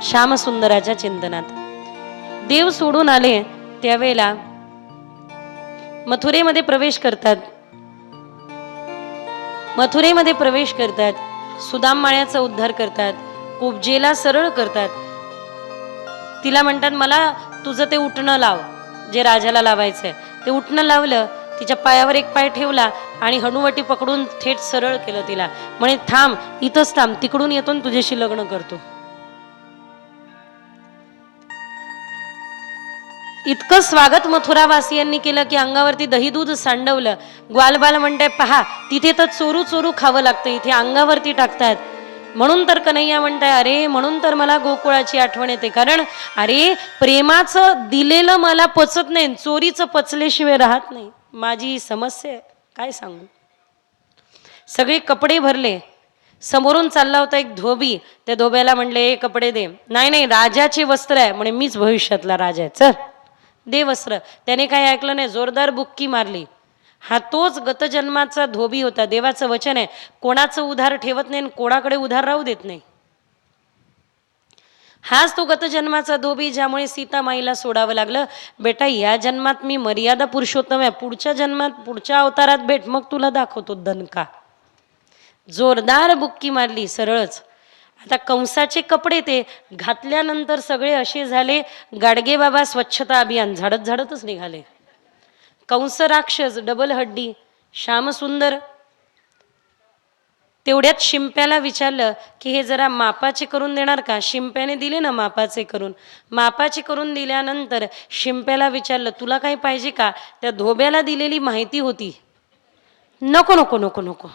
श्यामसुंदराच्या चिंतनात. देव सोडून आले त्यावेळेला मथुरेमध्ये प्रवेश करतात. मथुरेमध्ये प्रवेश करतात. सुदाम माळ्याचा उद्धार करतात. कुब्जेला सरळ करतात. तिला म्हणतात, मला तुझं ते उठणं लाव जे राजाला लावायचंय. ते उठणं लावलं, तिच्या पायावर एक पाय ठेवला आणि हनुवटी पकडून थेट सरळ केलं तिला. म्हणे थांब, इथंच थांब, तिकडून येतो तुझ्याशी लग्न करतो. इतकं स्वागत मथुरावासियांनी केलं की अंगावरती दही दूध सांडवलं. ग्वालबाल म्हणताय, पहा तिथे तर चोरू चोरू खावं लागतं, इथे अंगावरती टाकतात. म्हणून तर कन्हैया म्हणताय, अरे म्हणून तर मला गोकुळाची आठवण येते. कारण अरे प्रेमाचं दिलेलं मला पचत नाही, चोरीचं पचल्याशिवाय राहत नाही. माझी समस्या आहे, काय सांगू. सगळे कपडे भरले. समोरून चालला होता एक धोबी. त्या धोब्याला म्हणले, हे कपडे दे. नाही नाही, राजाचे वस्त्र आहे. म्हणे मीच भविष्यातला राजा आहे, चल दे वस्त्र. त्याने काय ऐकलं नाही, जोरदार बुक्की मारली. हा तोच गतजन्माचा धोबी होता. देवाचं वचन आहे, कोणाचं उधार ठेवत नाही, कोणाकडे उधार राहू देत नाही. हाच तो गतजन्माचा धोबी ज्यामुळे सीतामाईला सोडावं लागलं. बेटा या जन्मात मी मर्यादा पुरुषोत्तम आहे, पुढच्या जन्मात पुढच्या अवतारात भेट, मग तुला दाखवतो दणका. जोरदार बुक्की मारली सरळच. आता कंसाचे कपडे ते घातल्यानंतर सगळे असे झाले, गाडगे बाबा स्वच्छता अभियान झाडत झाडतच निघाले. कंस राक्षस, डबल हड्डी, श्यामसुंदर. तेवढ्यात शिंप्याला विचारलं की हे जरा मापाचे करून देणार का? शिंप्याने दिले ना मापाचे करून. मापाचे करून दिल्यानंतर शिंप्याला विचारलं, तुला काही पाहिजे का? त्या धोब्याला दिलेली माहिती होती. नको नको नको नको.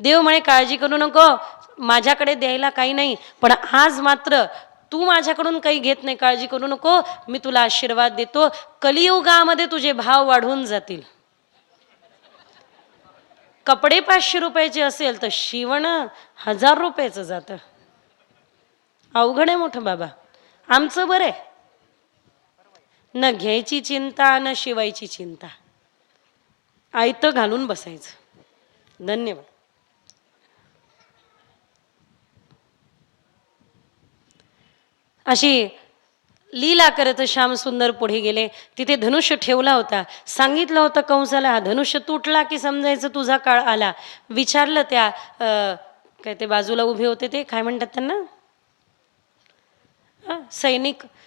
देव म्हणे, काळजी करू नको, माझ्याकडे द्यायला काही नाही, पण आज मात्र तू माझ्याकडून काही घेत नाही, काळजी करू नको, मी तुला आशीर्वाद देतो. कलियुगामध्ये तुझे भाव वाढून जातील. कपडे 500 रुपयाचे असेल तर शिवण 1000 रुपयाचं जातं. अवघड आहे मोठं बाबा. आमचं बरं आहे, न घ्यायची चिंता न शिवायची चिंता, आयतं घालून बसायचं. धन्यवाद. अशी लीला करत श्याम सुंदर पुढे गेले. तिथे धनुष्य ठेवला होता. सांगितलं होतं कंसाला, हा धनुष्य तुटला की समजायचं तुझा काळ आला. विचारलं त्या काय ते बाजूला उभे होते ते काय म्हणतात त्यांना,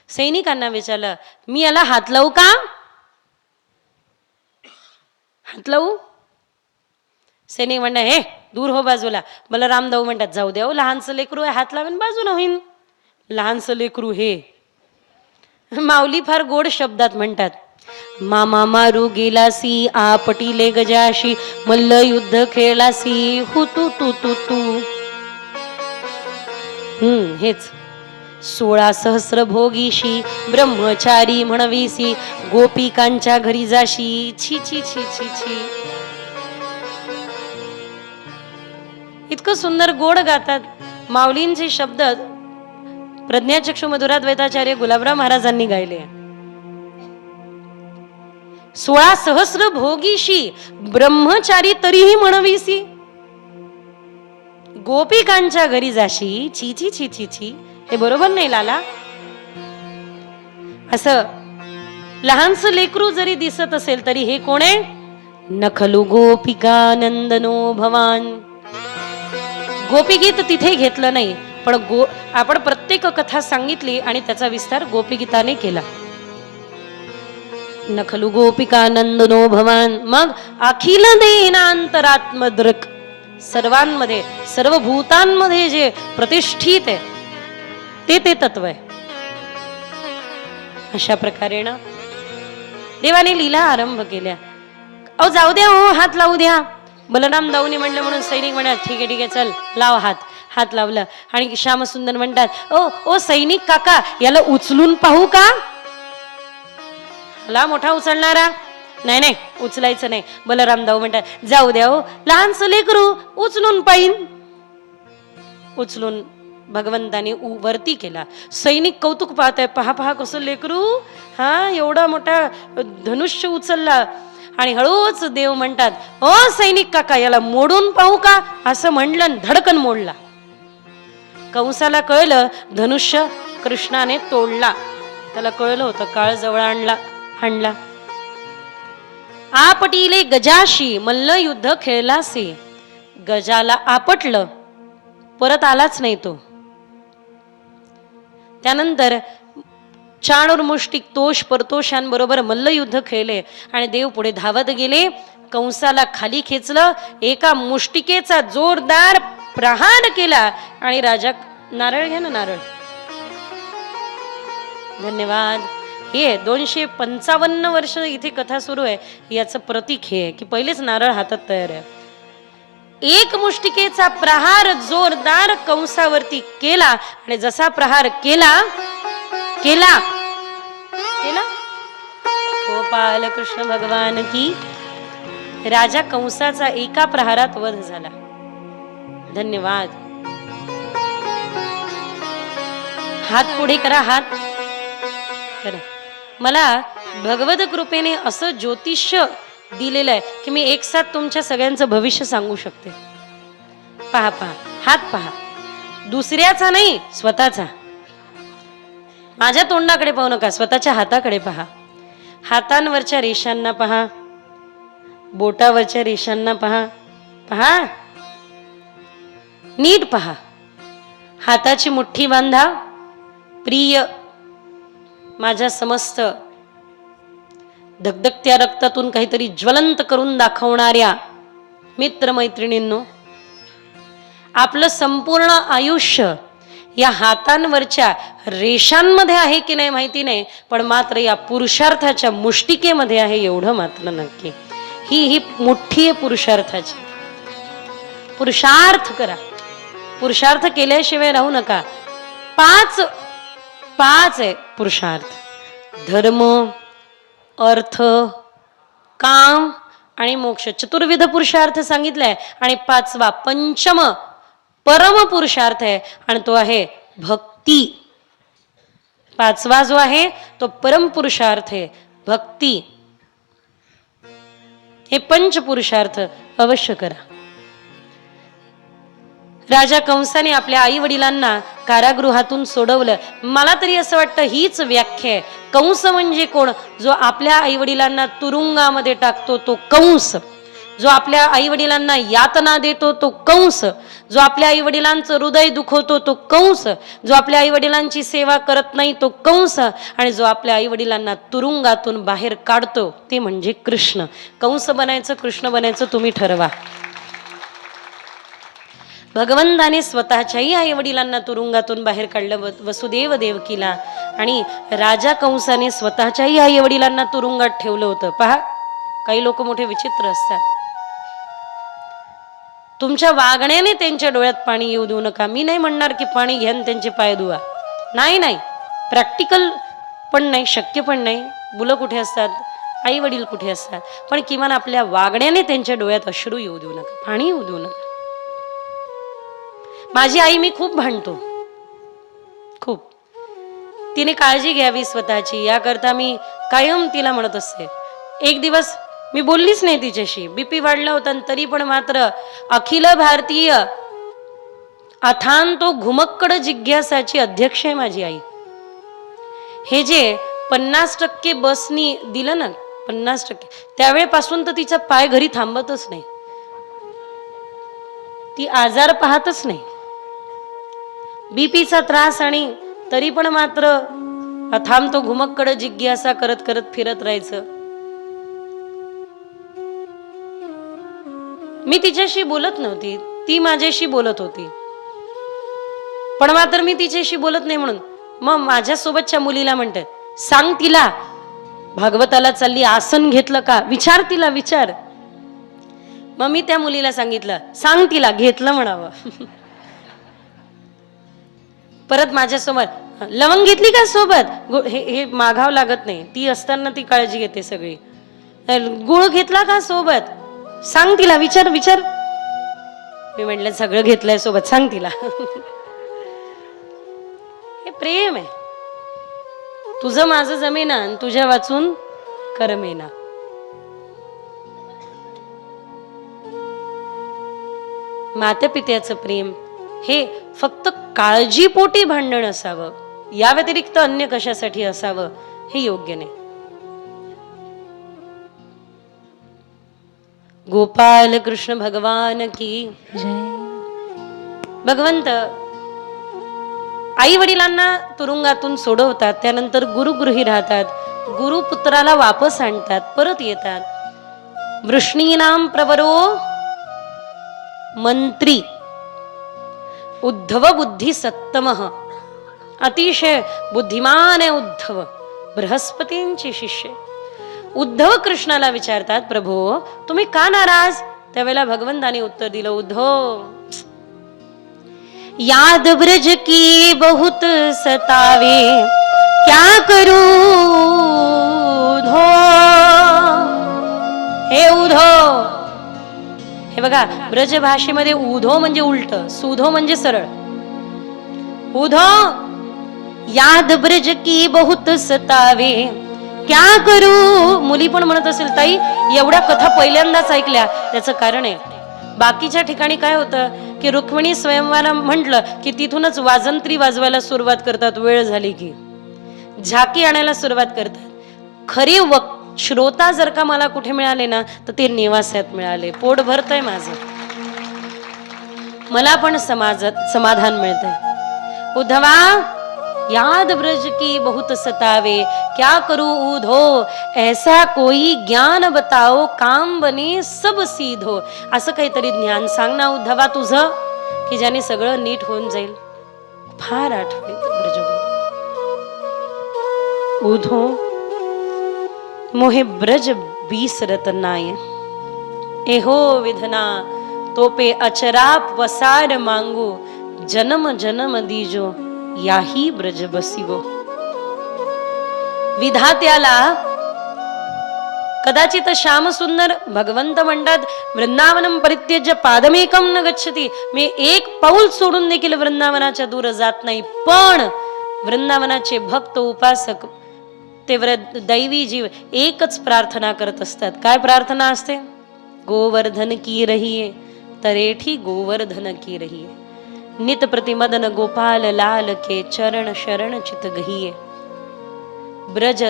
सैनिकांना विचारलं, मी याला हात लावू का, हात लावू. सैनिक म्हणतात हे दूर हो बाजूला. बलराम दाऊ म्हणतात जाऊ द्या, लहानसं लेकरू आहे, हात लावेन बाजूला होईन. लहानसं लेकरू हे. माऊली फार गोड शब्दात म्हणतात, मामा मारू गेलासी आपटीले गजाशी, मल्ल युद्ध खेळलासी हु तू तू तू तू. हेच 16 सहस्र भोगीशी ब्रह्मचारी म्हणवीसी, गोपिकांच्या घरी जाशी छी छी छी छी छी. इतकं सुंदर गोड गातात माऊलींचे शब्द. प्रज्ञाचक्षु मधुराद्वैताचार्य गुलाबराव महाराजांनी गायले. 16 सहस्र भोगीशी ब्रह्मचारी तरीही म्हणवीसी, गोपिकांच्या घरी जाशी छी छी छी छी छी. हे बरोबर नाही लाला. असं लहानसं लेकरू जरी दिसत असेल तरी हे कोण आहे, नखलू गोपिका नंदनो भवान. गोपीगीत तिथे घेतलं नाही, पण आपण प्रत्येक कथा सांगितली आणि त्याचा विस्तार गोपीगीताने केला. नखलू गोपिका नंदनो भवान. मग अखिल देनांतरात्मदृक, सर्वांमध्ये सर्व भूतांमध्ये जे प्रतिष्ठित आहे ते तत्व आहे. अशा प्रकारे ना देवाने लीला आरंभ केल्या. अहो जाऊ द्या हो, हात लावू द्या. बलराम दाऊनी म्हणलं म्हणून सैनिक म्हणतात ठीक आहे चल लाव हात. हात लावलं आणि श्यामसुंदर म्हणतात ओ ओ सैनिक काका, याला उचलून पाहू का. ला मोठा उचलणारा, नाही नाही उचलायचं नाही. बलराम दाऊ म्हणतात जाऊ द्या हो, लहानसं लेकरू उचलून पाहिन. उचलून भगवंतानी वरती केला. सैनिक कौतुक पाहताय, पहा पहा कसं लेकरू, हा एवढा मोठा धनुष्य उचलला. आणि हळूच देव म्हणतात ओ सैनिक काका, याला मोडून पाहू का. असं म्हणलं, धडकन मोडला. कंसाला कळलं धनुष्य कृष्णाने तोडला. त्याला कळलं होतं काळ जवळ आणला. आपटीले गजाशी मल्ल युद्ध खेळलासे. गजाला आपटलं, परत आलाच नाही तो. त्यानंतर चाणूरमुष्टिक तोष परतोषांबरोबर मल्लयुद्ध खेळले आणि देव पुढे धावत गेले. कंसाला खाली खेचलं, एका मुष्टिकेचा जोरदार प्रहार केला आणि राजा, नारळ घ्या ना नारळ. धन्यवाद. हे 255 वर्ष इथे कथा सुरू आहे, याचं प्रतीक हे आहे की पहिलेच नारळ हातात तयार आहे. एक मुष्टिकेचा प्रहार जोरदार कंसावरती केला आणि जसा प्रहार केला गोपाल कृष्ण भगवान की. राजा कंसाचा एका प्रहारात वध झाला. धन्यवाद. हात पुढे करा, हात करा. मला भगवत कृपेने असं ज्योतिष्य दिलेलं आहे की मी एक साथ तुमच्या सगळ्यांचं भविष्य सांगू शकते. पहा पहा, हात पहा, दुसऱ्याचा नाही स्वतःचा. माझ्या तोंडाकडे पाहू नका, स्वतःच्या हाताकडे पहा. हातांवरच्या रेषांना पहा, बोटावरच्या रेषांना पहा. पहा नीट पहा. हाताची मुठ्ठी बांधा. प्रिय माझ्या समस्त धगधगत्या रक्तातून काहीतरी ज्वलंत करून दाखवणाऱ्या मित्रमैत्रिणींनो, आपलं संपूर्ण आयुष्य या हातांवरच्या रेषांमध्ये आहे की नाही माहिती नाही, पण मात्र या पुरुषार्थाच्या मुष्टिकेमध्ये आहे एवढं मात्र नक्की. ही मुठ्ठी आहे पुरुषार्थाची. पुरुषार्थ करा. पुरुषार्थ केल्याशिवाय राहू नका. 5 5 आहे पुरुषार्थ: धर्म, अर्थ, काम आणि मोक्ष. चतुर्विध पुरुषार्थ सांगितलाय. आणि 5वा पंचम परम पुरुषार्थ आहे आणि तो आहे भक्ती. 5वा जो आहे तो परम पुरुषार्थ आहे भक्ती. हे पंच पुरुषार्थ अवश्य करा. राजा कंसाने आपल्या आई वडिलांना कारागृहातून सोडवलं. मला तरी असं वाटतं हीच व्याख्या आहे. कंस म्हणजे कोण? जो आपल्या आई वडिलांना तुरुंगामध्ये टाकतो तो कंस. जो आपल्या आई वडिलांना यातना देतो तो कंस. जो आपल्या आई वडिलांचं हृदय दुखवतो तो कंस. जो आपल्या आई वडिलांची सेवा करत नाही तो कंस. आणि जो आपल्या आई वडिलांना तुरुंगातून बाहेर काढतो ते म्हणजे कृष्ण. कंस बनायचं कृष्ण बनायचं तुम्ही ठरवा. भगवंताने स्वतःच्याही आई वडिलांना तुरुंगातून बाहेर काढलं वसुदेव देवकीला. आणि राजा कंसाने स्वतःच्याही आई वडिलांना तुरुंगात ठेवलं होतं. पहा, काही लोक मोठे विचित्र असतात. तुमच्या वागण्याने त्यांच्या डोळ्यात पाणी येऊ देऊ नका. मी नाही म्हणणार की पाणी घ्या आणि त्यांचे पाय धुवा. नाही, प्रॅक्टिकल पण नाही, शक्य पण नाही. मुलं कुठे असतात, आई वडील कुठे असतात, पण किमान आपल्या वागण्याने त्यांच्या डोळ्यात अश्रू येऊ देऊ नका, पाणी येऊ देऊ नका. माझी आई मी खूप भांडतो, खूप. तिने काळजी घ्यावी स्वतःची याकरता मी कायम तिला म्हणत असते. एक दिवस मी बोललीच नाही तिच्याशी. बीपी वाढला होता तरी पण मात्र अखिल भारतीय अथांतो घुमक्कड जिज्ञासाची अध्यक्ष आहे माझी आई. हे जे 50% बसनी दिलं ना, 50%, त्यावेळेपासून तर तिचा पाय घरी थांबतच नाही. ती आजार पाहतच नाही. बीपीचा त्रास आणि तरी पण मात्र अथांतो घुमक्कड जिज्ञासा करत करत फिरत राहायचं. मी तिच्याशी बोलत नव्हती, ती माझ्याशी बोलत होती. पण मात्र मी तिच्याशी बोलत नाही म्हणून मग माझ्या सोबतच्या मुलीला म्हणते, सांग तिला भागवताला चालली, आसन घेतलं का, विचार तिला, विचार. मग मी त्या मुलीला सांगितलं, सांग तिला घेतलं म्हणावं. परत माझ्यासोबत, लवंग घेतली का सोबत, हे मागावं लागत नाही, ती असताना ती काळजी घेते सगळी. गुळ घेतला का सोबत, सांग तिला, विचार विचार. मी म्हटलं सगळं घेतलंय सोबत, सांग तिला. हे प्रेम आहे. तुझं माझं जमेना आणि तुझ्या वाचून करमेना. मातापित्याचं प्रेम हे फक्त काळजीपोटी भांडण असावं, या व्यतिरिक्त अन्य कशासाठी असावं हे योग्य नाही. गोपाल कृष्ण भगवान की जय. भगवंत आई वडिलांना तुरुंगातून सोडवतात, त्यानंतर गुरुगृही राहतात, गुरुपुत्राला वापस आणतात, परत येतात. वृष्णीनाम प्रवरो मंत्री उद्धव बुद्धी सत्तमः. अतिशय बुद्धिमान आहे उद्धव, बृहस्पतींचे शिष्य. उद्धव कृष्णाला विचारतात, प्रभू तुम्ही का नाराज? त्यावेळेला भगवंताने उत्तर दिलं, उद्धव याद ब्रज की बहुत सतावे, क्या करू उधो. हे उधो, हे बघा ब्रज भाषेमध्ये उधो म्हणजे उलट, सुधो म्हणजे सरळ. उधो याद ब्रज की बहुत सतावे, क्या करू. मुली पण म्हणत असेल, ताई एवढ्या कथा पहिल्यांदाच ऐकल्या. त्याचं कारण आहे, बाकीच्या ठिकाणी काय होतं की रुक्मिणी स्वयंवराला म्हटलं की तिथूनच वाजंत्री वाजवायला सुरुवात करतात, वेळ झाली की झाकी आणायला सुरुवात करतात. खरे श्रोता जर का मला कुठे मिळाले ना तर ते नेवास्यात मिळाले. पोट भरतंय माझं, मला पण समाधान मिळतंय. उद्धवा याद ब्रज की बहुत सतावे, क्या करू उधो, ऐसा कोई ज्ञान बताओ, काम बने सब सीधो. असं काहीतरी ज्ञान सांग ना उद्धवा तुझं, की ज्याने सगळं नीट होऊन जाईल. फार आठवत ब्रज उधो मोहे ब्रज बीसरत नाय, एहो विधना तोपे अचराप वसार मांगो, जन्म जन्म दीजो याही ब्रज बसिवो. विधात्याला कदाचित श्याम सुंदर भगवंत म्हणतात वृंदावनम परित्यज्य पादमेकम न गच्छति, मी एक पाऊल सोडून देखील वृंदावनाच्या दूर जात नाही. पण वृंदावनाचे भक्त उपासक ते दैवी जीव एकच प्रार्थना करत असतात. काय प्रार्थना असते? गोवर्धन की रहिये तरेठी गोवर्धन की रहिये, नित प्रतिमदन गोपाल लाल के चरण शरण चित गहिये, ब्रज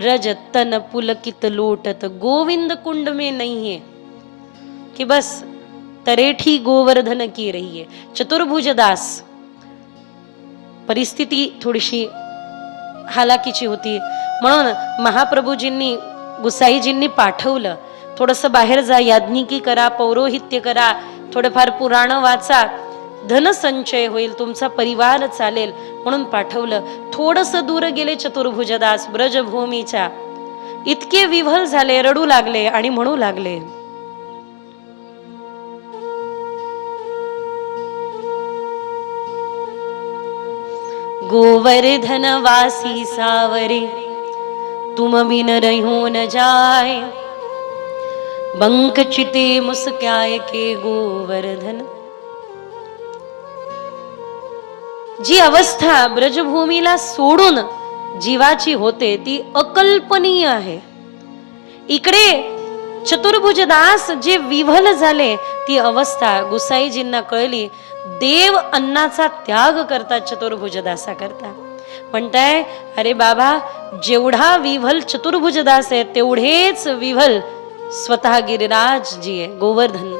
रज तन पुलकित लोटत गोविंद कुंड में नहीं है. कि बस तरेठी गोवर्धन की रही है. चतुर्भुज दास, परिस्थिती थोडीशी हालाकीची होती म्हणून महाप्रभूजींनी गुसाईजींनी पाठवलं, थोडंसं बाहेर जा, याज्ञिकी करा, पौरोहित्य करा, थोडेफार पुराण वाचा, धनसंचय होईल, तुमचा परिवार चालेल म्हणून पाठवलं. थोडंसं दूर गेले चतुर्भुजदास ब्रजभूमीच्या, इतके विव्हल झाले, रडू लागले आणि म्हणू लागले, गोवर्धन वासी सावरे तुम बिन रहो न जाए, बंक चिते मुस्क्याय के गोवर्धन. जी अवस्था ब्रजभूमीला सोडून जीवाची होते ती अकल्पनीय आहे. इकडे चतुर्भुजदास जे विव्हल झाले ती अवस्था गुसाईजींना कळली. देव अन्नाचा त्याग करतात चतुर्भुजदासा करता. म्हणताय अरे बाबा, जेवढा विव्हल चतुर्भुजदास आहे तेवढेच विव्हल स्वतः गिरिराज जी आहे, गोवर्धन.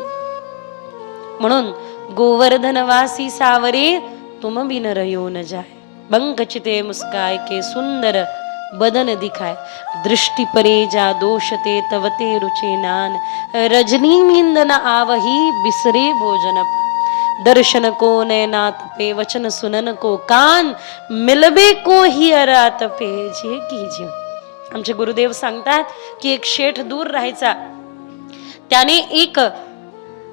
म्हणून गोवर्धनवासी सावरे तुम बिन रहो न जाए, बंक चिते मुस्काय के सुंदर बदन दिखाए, दृष्टि परे जा दोषते तवते रुचे नान, रजनी नींद न आवही बिसरे भोजन, दर्शन को नैनात पे वचन सुनन को कान, मिलबे को ही अरात पे जे कीजिए. आमचे गुरुदेव सांगतात की एक शेठ दूर राहायचा, त्याने एक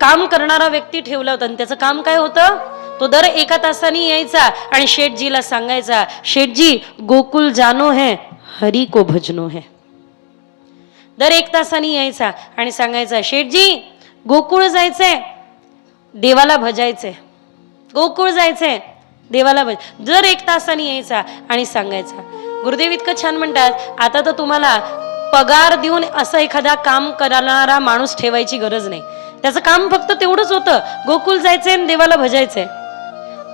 काम करणारा व्यक्ती ठेवला होता आणि त्याचं काम काय होतं, तो दर एका तासाने यायचा आणि शेठजीला सांगायचा, शेठजी गोकुल जानो है हरी को भजनो है. दर एक तासाने यायचा आणि सांगायचा, शेठजी गोकुळ जायचंय, देवाला भजायचंय, गोकुळ जायचंय, देवाला भज. दर एक तासाने यायचा आणि सांगायचा. गुरुदेव इतकं छान म्हणतात, आता तर तुम्हाला पगार देऊन असं एखादा काम करणारा माणूस ठेवायची गरज नाही. त्याचं काम फक्त तेवढंच होतं, गोकुळ जायचंय आणि देवाला भजायचंय.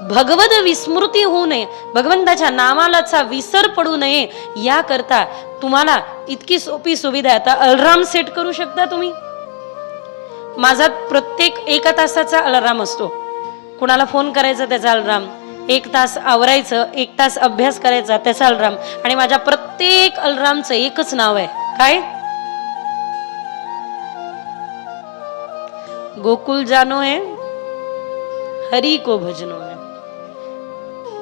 भगवद विस्मृती होऊ नये, भगवंताच्या नामालाचा विसर पडू नये याकरता तुम्हाला इतकी सोपी सुविधा आहे. आता अलार्म सेट करू शकता तुम्ही. माझा प्रत्येक एका तासाचा अलार्म असतो. कुणाला फोन करायचा त्याचा अलार्म, एक तास आवरायचं, एक तास अभ्यास करायचा त्याचा अलार्म. आणि माझ्या प्रत्येक अलार्मचं एकच नाव आहे, काय? गोकुल जानो है हरी को भजनो है.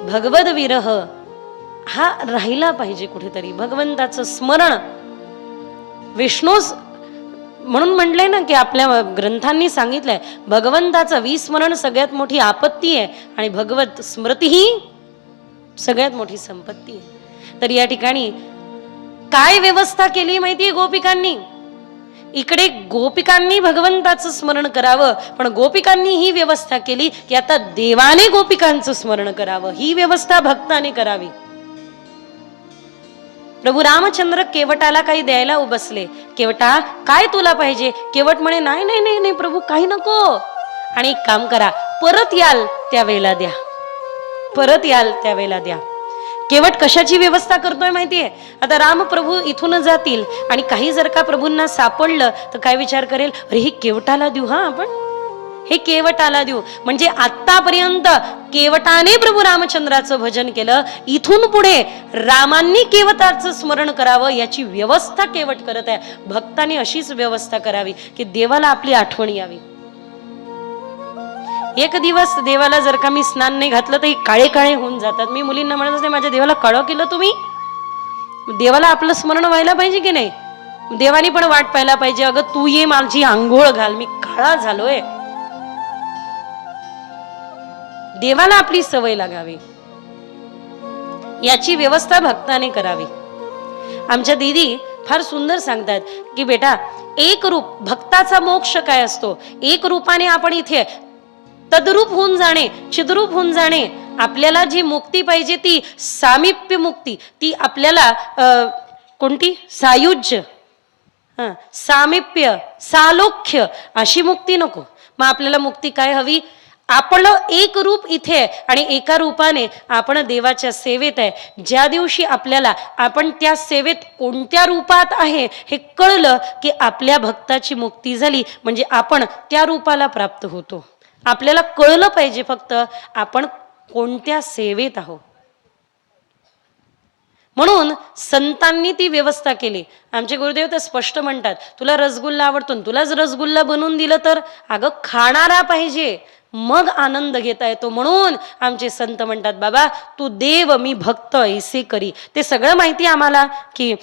भगवद विरह हा राहिला पाहिजे कुठेतरी, भगवंताचं स्मरण. विष्णू म्हणून म्हणलंय ना की आपल्या ग्रंथांनी सांगितलंय, भगवंताचं विस्मरण सगळ्यात मोठी आपत्ती आहे आणि भगवत स्मृती ही सगळ्यात मोठी संपत्ती आहे. तर या ठिकाणी काय व्यवस्था केली माहितीये गोपिकांनी? इकडे गोपिकांनी भगवंताचं स्मरण करावं, पण गोपिकांनी ही व्यवस्था केली की आता देवाने गोपिकांचं स्मरण करावं, ही व्यवस्था भक्ताने करावी. प्रभू रामचंद्र केवटाला काही द्यायला उबसले. केवटा काय तुला पाहिजे? केवट म्हणे नाही नाही नाही नाही प्रभू, काही नको. आणि एक काम करा, परत याल त्यावेळेला द्या, परत याल त्यावेळेला द्या. केवट कशाची व्यवस्था करतोय माहितीये? आता राम प्रभू इथून जातील आणि काही जर का प्रभूंना सापडलं तर काय विचार करेल, अरे हे केवटाला देऊ, हा आपण हे केवटाला देऊ. म्हणजे आतापर्यंत केवटाने प्रभू रामचंद्राचं भजन केलं, इथून पुढे रामांनी केवटाचं स्मरण करावं याची व्यवस्था केवट करत आहे. भक्तांनी अशीच व्यवस्था करावी की देवाला आपली आठवण यावी. एक दिवस देवाला जर का मी स्नान नाही घातलं तर काळे काळे होऊन जातात. मी मुलींना म्हणत असते, माझ्या देवाला काळं केलं तुम्ही. देवाला आपलं स्मरण व्हायला पाहिजे की नाही? देवानी पण वाट पाहायला पाहिजे, अगं तू ये माझी आंघोळ घाल, मी काळा झालोय. देवाला आपली सवय लागावी, याची व्यवस्था भक्ताने करावी. आमच्या दीदी फार सुंदर सांगतात की बेटा, एक रूप भक्ताचा मोक्ष काय असतो, एक रूपाने आपण इथे तद्रूप होऊन जाणे, चिद्रूप होऊन जाणे. आपल्याला जी मुक्ती पाहिजे ती सामिप्य मुक्ती, ती आपल्याला कोणती, सायुज्य, सामिप्य, सालोख्य अशी मुक्ती नको. मग आपल्याला मुक्ती काय हवी, आपलं एक रूप इथे आणि एका रूपाने आपण देवाच्या सेवेत आहे. ज्या दिवशी आपल्याला आपण त्या सेवेत कोणत्या रूपात आहे हे कळलं की आपल्या भक्ताची मुक्ती झाली, म्हणजे आपण त्या रूपाला प्राप्त होतो. आपल्याला कळलं पाहिजे फक्त आपण कोणत्या सेवेत आहोत. म्हणून संतांनी ती व्यवस्था केली. आमचे गुरुदेव तर स्पष्ट म्हणतात, तुला रसगुल्ला आवडतो, तुलाच रसगुल्ला बनवून दिलं तर अगं खाणारा पाहिजे, मग आनंद घेता येतो. म्हणून आमचे संत म्हणतात, बाबा तू देव मी भक्त ऐसे करी. ते सगळं माहिती आम्हाला की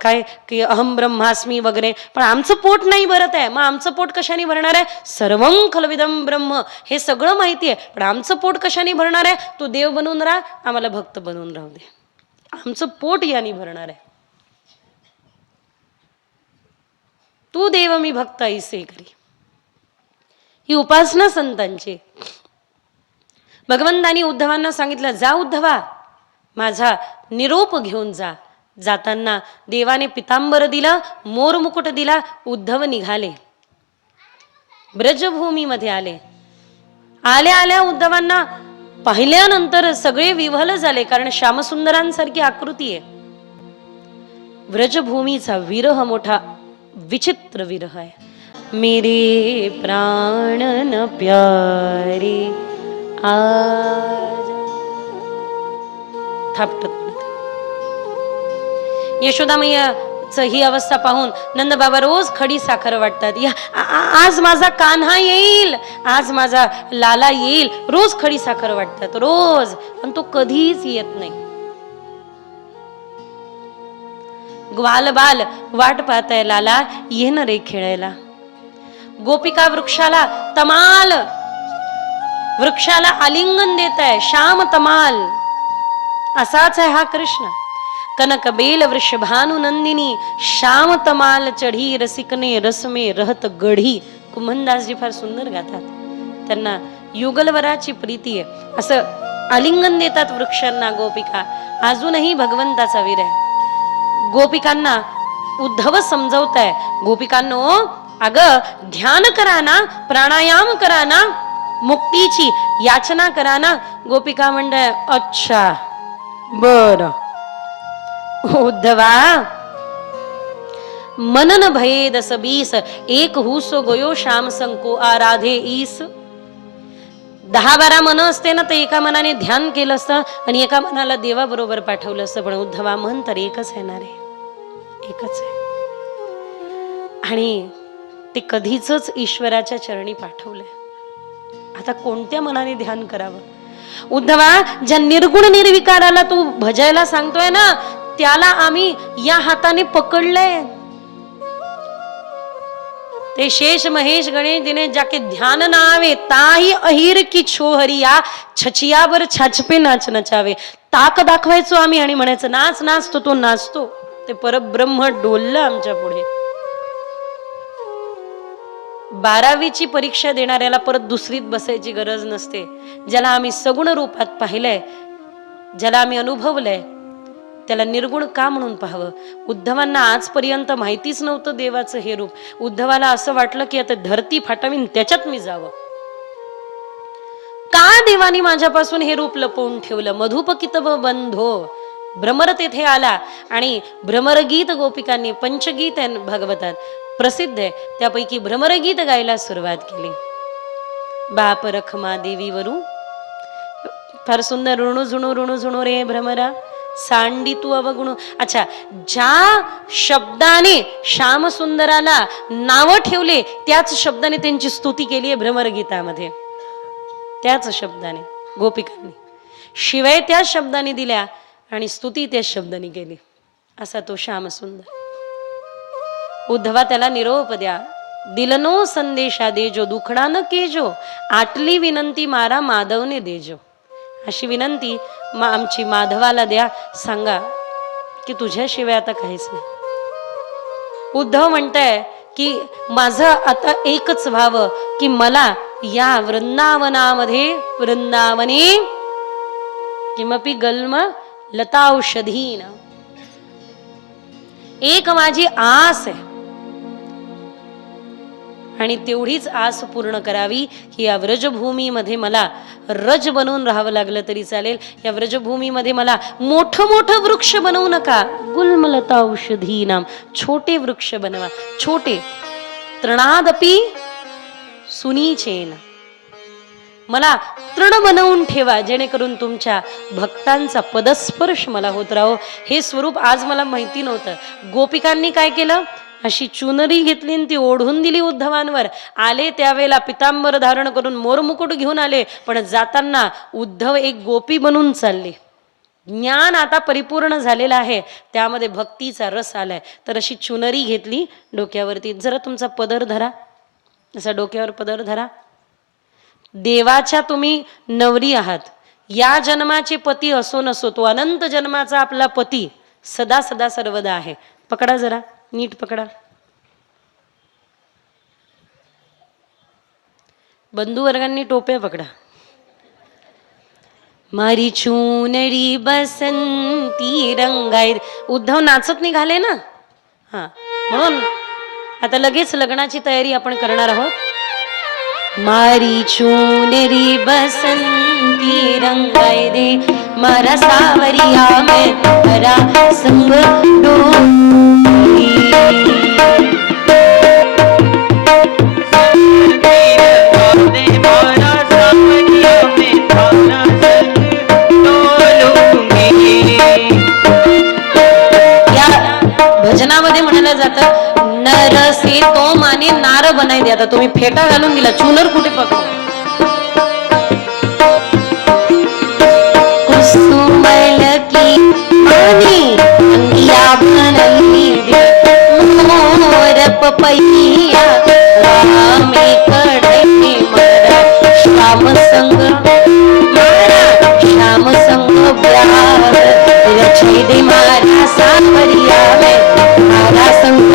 काय की अहम ब्रह्मास्मी वगैरे, पण आमचं पोट नाही भरत आहे. मग आमचं पोट कशाने भरणार आहे, सर्वं खलविदं ब्रह्म, हे सगळं माहिती आहे, पण आमचं पोट कशाने भरणार आहे. तू देव बनवून राहा, आम्हाला भक्त बनवून राहू दे, आमचं पोट याने भरणार आहे. तू देव मी भक्त ऐसे करी, ही उपासना संतांची. भगवंतानी उद्धवांना सांगितलं, जा उद्धवा, माझा निरोप घेऊन जा. जाताना देवाने पितांबर दिलं, मोर मुकुट दिला. उद्धव निघाले, ब्रजभूमीमध्ये आले. आल्या आल्या उद्धवांना पाहिल्यानंतर सगळे विव्हल झाले, कारण श्यामसुंदरांसारखी आकृती आहे. व्रजभूमीचा विरह मोठा विचित्र विरह आहे. मेरे प्राण न प्यारे आज थापटत. यशोदामय्याचं ही अवस्था पाहून नंदबाबा रोज खडी साखर वाटतात. आज माझा कान्हा येईल, आज माझा लाला येईल, रोज खडी साखर वाटतात, रोज. पण तो कधीच येत नाही. ग्वाल बाल वाट पाहताय, लाला ये न रे खेळायला. गोपिका वृक्षाला तमाल, वृक्षाला आलिंगन देत आहे, श्याम तमाल. असाच आहे हा कृष्ण. कनक बेल वृषभानु नंदिनी, श्याम तमाल चढी रसिकने रसमे रहत गढी. कुंभनदासजी फार सुंदर गातात. त्यांना युगलवराची प्रीती आहे, असं आलिंगन देतात वृक्षांना गोपिका. अजूनही भगवंताचा वीर आहे. गोपिकांना उद्धव समजवताय, गोपिकांनो अगं ध्यान करा ना, प्राणायाम करा ना, मुक्तीची याचना करा ना. गोपिका म्हणताय, अच्छा बर उद्धवा, मनन भयेद सबीस, एक हुसो गयो श्याम संको आराधे ईस. 10-12 मन असते ना, तर एका मनाने ध्यान केलं असतं आणि एका मनाला देवाबरोबर पाठवलं असतं. पण उद्धवा मन तर एकच आहे ना रे, एकच आहे. आणि ते कधीच ईश्वराच्या चरणी पाठवलंय. आता कोणत्या मनाने ध्यान करावं. उद्धवा, ज्या निर्गुण निर्विकाराला तू भजायला सांगतोय ना, त्याला आम्ही या हाताने पकडलंय. ते शेष महेश गणेश दिने जाके ध्यान ना आवे, ताही अहिर की छोहरिया, छचियावर छाछपे नाच नचावे. ताक दाखवायचो आम्ही आणि म्हणायचं नाच नाच, तो नाचतो. ते परब्रह्म डोललं आमच्या पुढे. 12वीची परीक्षा देणाऱ्याला परत दुसरीत बसायची गरज नसते. ज्याला आम्ही सगुण रूपात पाहिलंय, ज्याला आम्ही अनुभवलंय, त्याला निर्गुण का म्हणून पाहावं. उद्धवांना आजपर्यंत माहितीच नव्हतं देवाचं हे रूप. उद्धवाला असं वाटलं की आता धरती फाटावीन त्याच्यात मी जावं. का देवानी माझ्यापासून हे रूप लपवून ठेवलं. मधुपकितव बंधो, भ्रमर तेथे आला आणि भ्रमरगीत गोपिकांनी, पंचगीत आहे भागवतात प्रसिद्ध आहे, त्यापैकी भ्रमरगीत गायला सुरुवात केली. बाप रखमा देवी वरू, फार सुंदर. ऋणू झुणू रे भ्रमरा, सांडी तू अवगुणू. अच्छा, ज्या शब्दाने श्यामसुंदराला नाव ठेवले त्याच शब्दाने त्यांची स्तुती केली आहे भ्रमरगीतामध्ये. त्याच शब्दाने गोपिकांनी शिवाय त्याच शब्दाने दिल्या आणि स्तुती त्याच शब्दाने केली. असा तो श्यामसुंदर. उद्धवा त्याला निरोप द्या. दिलनो संदेशा देजो, दुखडा न केजो, आटली विनंती मारा माधवने देजो. अशी विनंती आमची माधवाला द्या. सांगा की तुझ्याशिवाय आता काहीच नाही. उद्धव म्हणताय की माझं आता एकच व्हावं की मला या वृंदावनामध्ये वृंदावने किमपि गल्म लताौषधीन, एक माझी आस आहे आणि तेवढीच आस पूर्ण करावी की या व्रजभूमीमध्ये मला रज बनवून राहावं लागलं तरी चालेल. या व्रजभूमीमध्ये मला मोठं मोठं वृक्ष बनवू नका, गुल्मलता औषधीनाम, छोटे वृक्ष बनवा, छोटे. तृणादपि सुनीचेन, मला तृण बनवून ठेवा जेणेकरून तुमच्या भक्तांचा पदस्पर्श मला होत राहो. हे स्वरूप आज मला माहिती नव्हतं. गोपिकांनी काय केलं, अशी चुनरी घेतली आणि ती ओढून दिली उद्धवांवर. आले त्यावेळेला पितांबर धारण करून मोरमुकुट घेऊन आले, पण जाताना उद्धव एक गोपी बनून चालले. ज्ञान आता परिपूर्ण झालेलं आहे, त्यामध्ये भक्तीचा रस आलाय. तर अशी चुनरी घेतली डोक्यावरती. जरा तुमचा पदर धरा, असा डोक्यावर पदर धरा. देवाच्या तुम्ही नवरी आहात. या जन्माचे पती असो नसो, तो अनंत जन्माचा आपला पती सदा सदा सर्वदा आहे. पकडा, जरा नीट पकडा. बंधू वर्गांनी टोप्या पकडा. मारी चुनरी बसंती रंगाई. उद्धव नाचत निघाले ना, हा, म्हणून आता लगेच लग्नाची तयारी आपण करणार आहोत. मारी चुनरी बसंती रंगाई दे, मारा सावरिया में हरा संग डोली. भजनामध्ये म्हणायला जातं, नरसे तो माने नार बनाय दे. आता तुम्ही फेटा घालून दिला, चुनर कुठे पकडू. कुसुमल की माने अंगिया बनली दे, मोर पपैया रामे कडे मारा श्याम संग, मारा श्याम संग ब्याह रचे दे, मारा सावरिया में मारा संग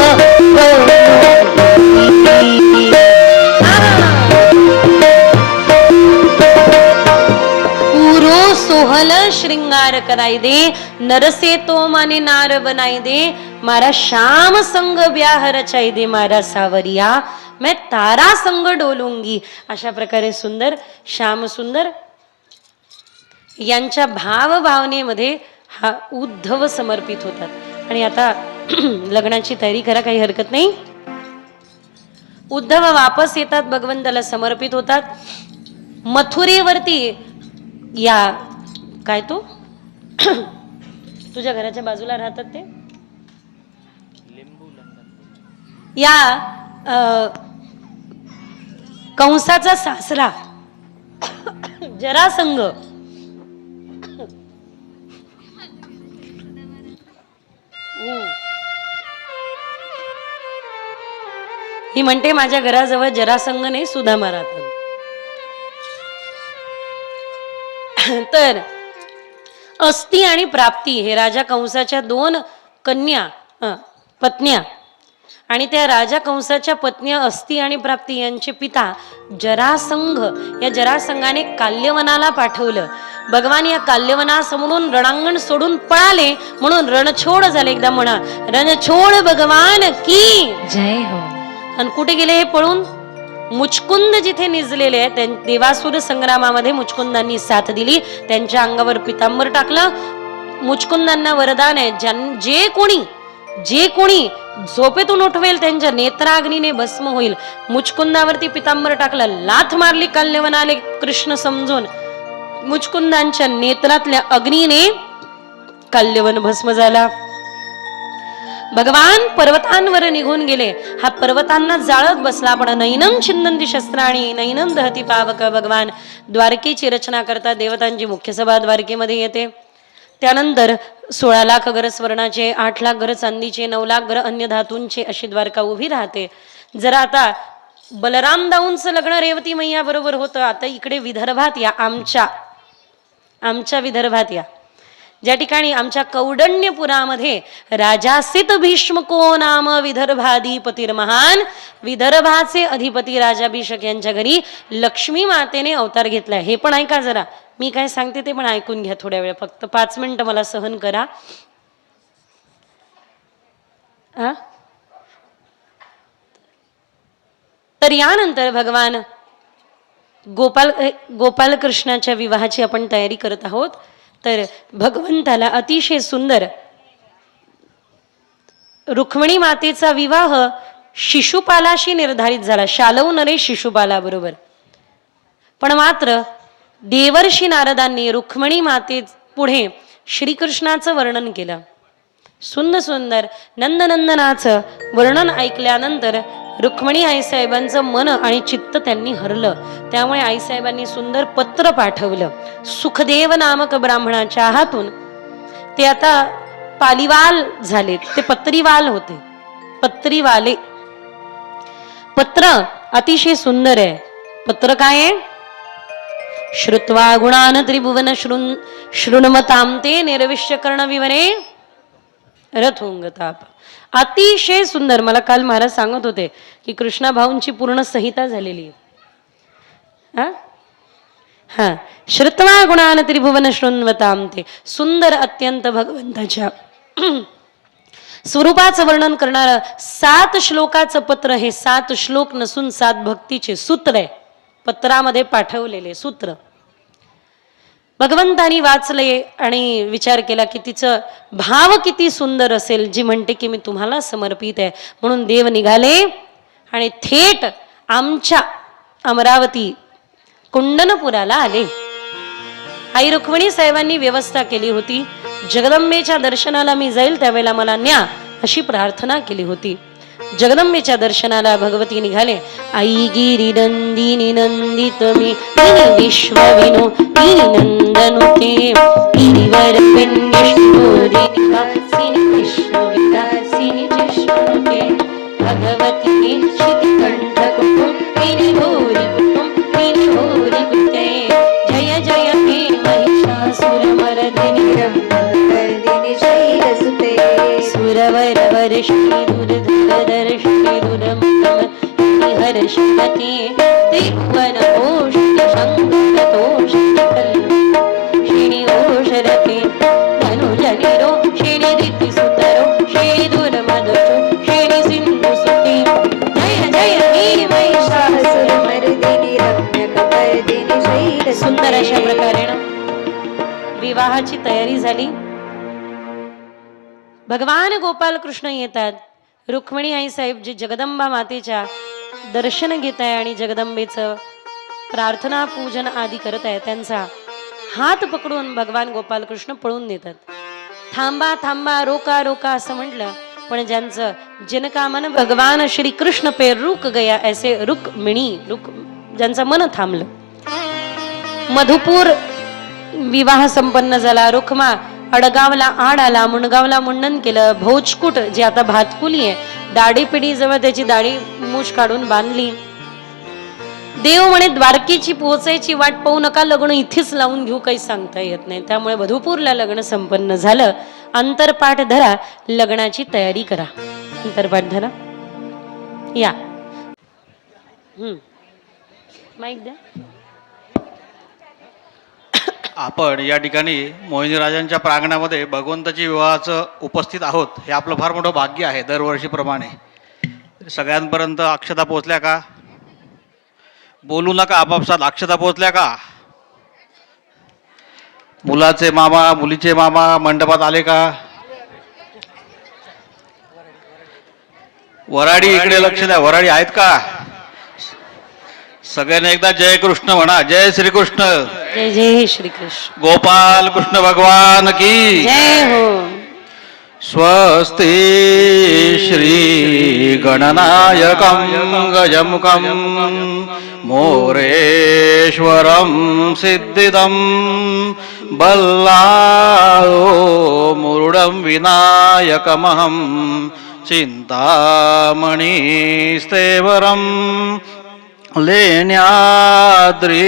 पूरो सोहल श्रृंगार कराई दे, नरसे तो माने नार बनाई दे, मारा श्याम संग ब्याह रचाई दे, मारा सावरिया मैं तारा संग डोलूंगी. अशा प्रकारे सुंदर श्याम सुंदर यांच्या भावभावनेमध्ये हा उद्धव समर्पित होतात. आणि आता लग्नाची तयारी करा, काही हरकत नाही. उद्धव वापस येतात, भगवंताला समर्पित होतात. मथुरेवरती या काय तो तुझ्या घराच्या बाजूला राहतात ते या कंसाचा सासरा जरासंग, ही म्हणते माझ्या घराजवळ जरासंग नाही, सुदामा राहतात. तर अस्ती आणि प्राप्ती हे राजा कंसाच्या दोन कन्या पत्न्या, आणि त्या राजा कंसाच्या पत्न्या अस्ती आणि प्राप्ती यांचे पिता जरासंघ. या जरासंघाने काल्यवनाला पाठवलं. भगवान या काल्यवनासमोरून रणांगण सोडून पळाले, म्हणून रणछोड झाले. एकदा म्हणा, रणछोड भगवान की जय हो. आणि कुठे गेले हे पळून? मुचकुंद जिथे निजलेले आहेत, देवासुर संग्रामामध्ये मुचकुंदांनी साथ दिली. त्यांच्या अंगावर पितांबर टाकलं. मुचकुंदांना वरदान आहे, जे कोणी झोपेतून उठवेल त्यांच्या नेत्राग्नीने भस्म होईल. मुचकुंदावरती पितांबर टाकलं, लाथ मारली काल्यवनाले कृष्ण समजून. मुचकुंदांच्या नेत्रातल्या अग्नीने काल्यवन भस्म झाला. भगवान पर्वतांवर निघून गेले. हा पर्वतांना जाळत बसला, पण नैनम छिन्नंती शस्त्राणी नैनम दहती पावक. भगवान द्वारकेची रचना करतात. देवतांची मुख्य सभा द्वारकेमध्ये येते. त्यानंतर 16 लाख घर स्वर्णाचे, 8 लाख घर चांदीचे, 9 लाख घर अन्य धातूंचे अशी द्वारका उभी राहते. जरा आता बलराम दाऊंचं लग्न रेवती मैया बरोबर होतं. आता इकडे विदर्भात या, आमच्या विदर्भात या. ज्या ठिकाणी आमच्या कौंडण्यपुरामध्ये राजासित भीष्मको नाम विदर्भाधिपतिर्महान, विदर्भाचे अधिपती राजाभिषेक यांच्या घरी लक्ष्मी मातेने अवतार घेतलाय. हे पण ऐका जरा, मी काय सांगते ते पण ऐकून घ्या थोड्या वेळ, फक्त 5 मिनिटं मला सहन करा. तर यानंतर भगवान गोपालकृष्णाच्या विवाहाची आपण तयारी करत आहोत. तर भगवंताला अतिशय सुंदर रुक्मिणी मातेचा विवाह शिशुपालाशी निर्धारित झाला, शालव नरेश शिशुपाला बरोबर. पण मात्र देवर्षी नारदांनी रुक्मिणी माते पुढे श्रीकृष्णाचं वर्णन केलं. सुंदर नंदनंदनाचं वर्णन ऐकल्यानंतर रुक्मिणी आईसाहेबांचं मन आणि चित्त त्यांनी हरलं. त्यामुळे आईसाहेबांनी सुंदर पत्र पाठवलं. सुखदेव नामक ब्राह्मणाच्या हातून ते आता पालीवाल झाले, ते पत्रीवाल होते, पत्रीवाले. पत्र अतिशय सुंदर आहे. पत्र काय आहे? श्रुत्वा गुणान त्रिभुवन शृण्मतां ते निर्विश्य कर्ण विवरे रथोंगताप. अतिशय सुंदर. मला काल महाराज सांगत होते की कृष्णा भाऊंची पूर्ण संहिता झालेली आहे. हा श्रुत्वा गुणान त्रिभुवन शृण्वतां ते, सुंदर अत्यंत भगवंताच्या स्वरूपाचं वर्णन करणारं 7 श्लोकाचं पत्र. हे 7 श्लोक नसून 7 भक्तीचे सूत्र आहे, पत्रामध्ये पाठवलेले सूत्र. भगवंतानी वाचले आणि विचार केला की तिचं भाव किती सुंदर असेल, जी म्हणते की मी तुम्हाला समर्पित आहे. म्हणून देव निघाले आणि थेट आमच्या अमरावती कुंडनपुराला आले. आई रुक्मिणी साहेबांनी व्यवस्था केली होती, जगदंबेच्या दर्शनाला मी जाईल त्यावेळेला मला न्या अशी प्रार्थना केली होती. जगदंबेच्या दर्शनाला भगवती निघाले. आई गिरी नंदिनी नंदित मी विश्व विनोदी नंदनुते गिरिवर भगवती शितिकंठ कुटुंबिनी भूरि कुटुंबिनी भूरि कुटे जय जय हे महिषासुरमर्दिनी रम्यकर्दिनि शैलसुते सुरवर वर्षि दुर्धरदर्शि दुरमतम हर्षपते त्रिभुवन ओषधि शङ्करतोषधि श्रेणी ओषरते धनुजनिरो श्रेणी दितिसुतरो श्रेणी दुर्मधुषु श्रेणी सिन्धुसुते जय जय हे महिषासुरमर्दिनि रम्यकपर्दिनि शैलसुते. सुंदर अशा प्रकारे विवाहाची तयारी झाली. भगवान गोपाल कृष्ण येतात. रुक्मिणी आई साहेब जे जगदंबा मातेच्या दर्शन घेत आहे आणि जगदंबेचं प्रार्थना पूजन आदी करत आहे, त्यांचा हात पकडून भगवान गोपाल कृष्ण पळून नेतात. थांबा थांबा, रोका रोका असं म्हटलं, पण ज्यांचं जनकामन भगवान श्री कृष्ण पे रुक गया ऐसे रुक्मिणी, ज्यांचं मन थांबलं. मधुपूर विवाह संपन्न झाला. रुक्मा अडगावला आड आला, मुंडगावला मुंडन केलं. भोजकुट जे आता भातकुली आहे, दाढी पिढी जवळ त्याची दाढी मूछ काढून बांधली. देव म्हणे द्वारकेची पोहोचायची वाट पाहू नका, लग्न इथेच लावून घेऊ, काही सांगता येत नाही. त्यामुळे मधुपूरला लग्न संपन्न झालं. अंतरपाठ धरा, लग्नाची तयारी करा. अंतरपाठ धरा या. माईक द्या. आपण या ठिकाणी मोहिनीराजांच्या प्रांगणामध्ये भगवंताची विवाहाचं उपस्थित आहोत. हे आपलं फार मोठं भाग्य आहे. दरवर्षीप्रमाणे सगळ्यांपर्यंत अक्षता पोचल्या का? बोलू नका आपापसात. अक्षता पोचल्या का? मुलाचे मामा मुलीचे मामा मंडपात आले का? वराडी इकडे लक्ष द्या. वराडी आहेत का? सगळ्यांनी एकदा जय कृष्ण म्हणा. जय श्रीकृष्ण. जय जय श्रीकृष्ण. गोपाल कृष्ण भगवान की जय हो. स्वस्ति श्री गणनायकं गजमुखं मोरेश्वरं सिद्धिदं बल्लाळो मुरुडं विनायकमहं चिन्तामणिस्तेवरम् लेण्याद्री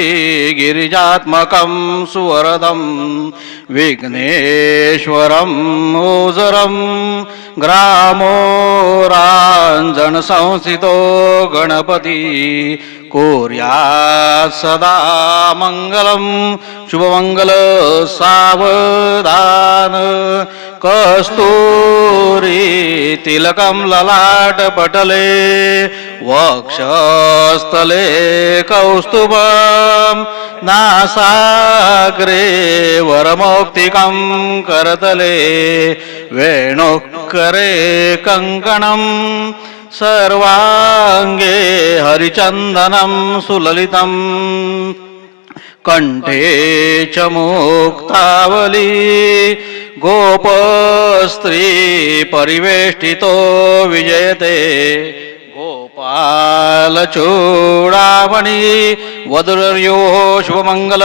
गिरिजात्मकं सुवरदं विघ्नेश्वरं ओजरं ग्रामो राञ्जनसंस्थितो गणपति कुर्यात् सदा मङ्गलं शुभमङ्गल सावधान कस्तूरी तिलकं ललाटपटले वक्षस्थले कौस्तुभं नासाग्रे वरमौक्तिकं करतले वेणुकरे कङ्कणं सर्वाङ्गे हरिचन्दनं सुललितं कण्ठे च मुक्तावली गोपस्त्री परिवेष्टितो विजयते गोपालचूडामणि वधुर्यो शुभमङ्गल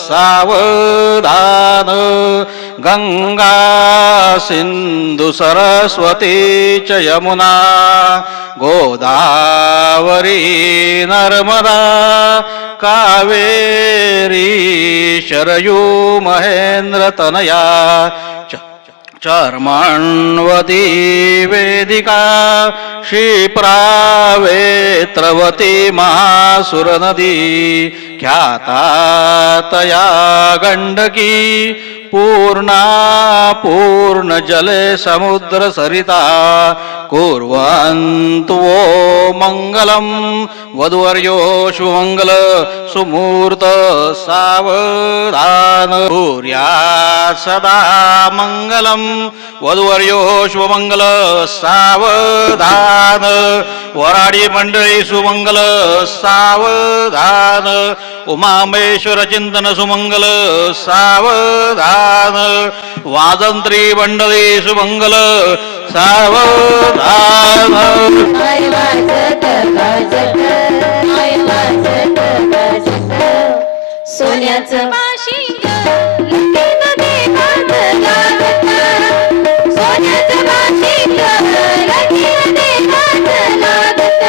सावधान गंगा सिंधु सरस्वती च यमुना गोदावरी नर्मदा कावेरी शरयू महेन्द्रतनया चर्मण्वती वेदिका क्षिप्रावेत्रवती महासुरनदी ख्याता तया गण्डकी पूर्णा पूर्णजले समुद्र सरिता कुर्वन्तु वो मङ्गलं वधुवर्यो शुभमङ्गल सुमूर्त सावधान कुर्यात् सदा मङ्गलं वधुवर्यो शुभमङ्गल सावधान वराडी मंडळी सुमंगल सावधान उमामेश्वर चिंतन सुमंगल सावधान वाजंत्री मंडळी सुमंगल सावधान माय वाजत गाजत माय वाजत गाजत सोन्याचं बाशिंग लगीन देवात लागत सोन्याचं बाशिंग लगीन देवात लागत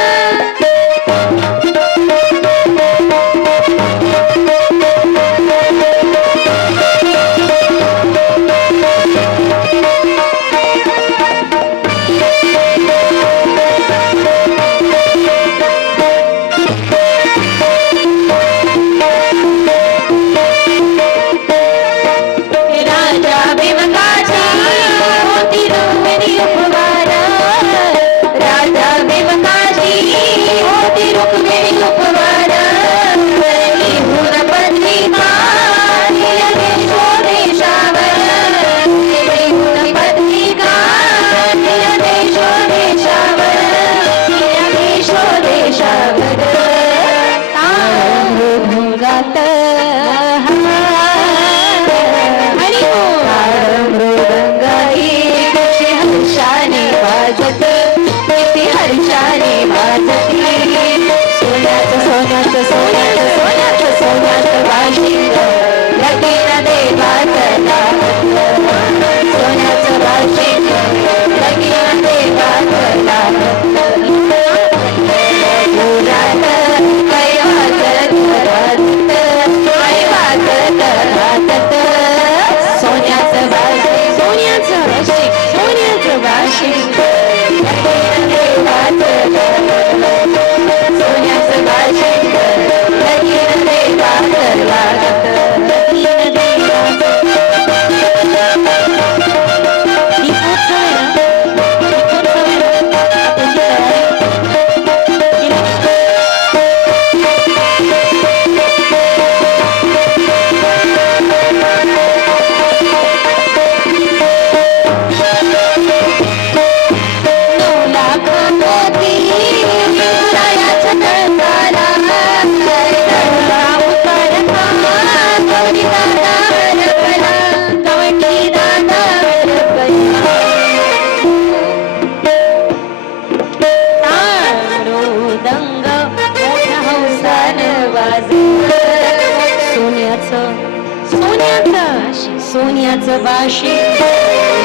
सोन्याचं बाशी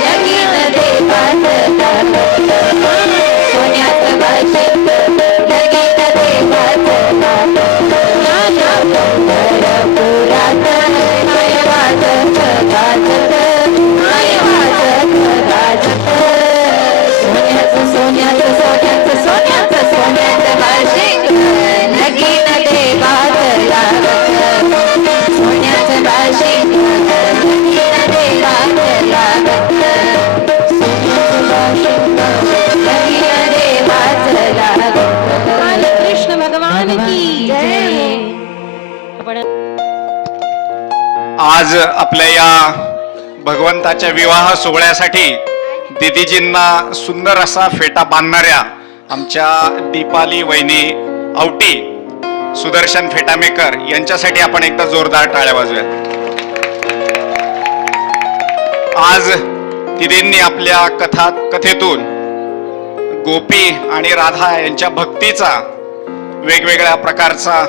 लगीन देवात लागत सोन्याचं बाशी लगीन देवात लागत आज आपल्या या भगवंताच्या विवाह सोहळ्यासाठी दिदीजींना सुंदर असा फेटा बांधणाऱ्या आमच्या दीपाली वहिनी आवटी, सुदर्शन फेटामेकर यांच्यासाठी आपण एकदा जोरदार टाळ्या वाजूया. आज दिदींनी आपल्या कथेतून गोपी आणि राधा यांच्या भक्तीचा वेगवेगळ्या प्रकारचा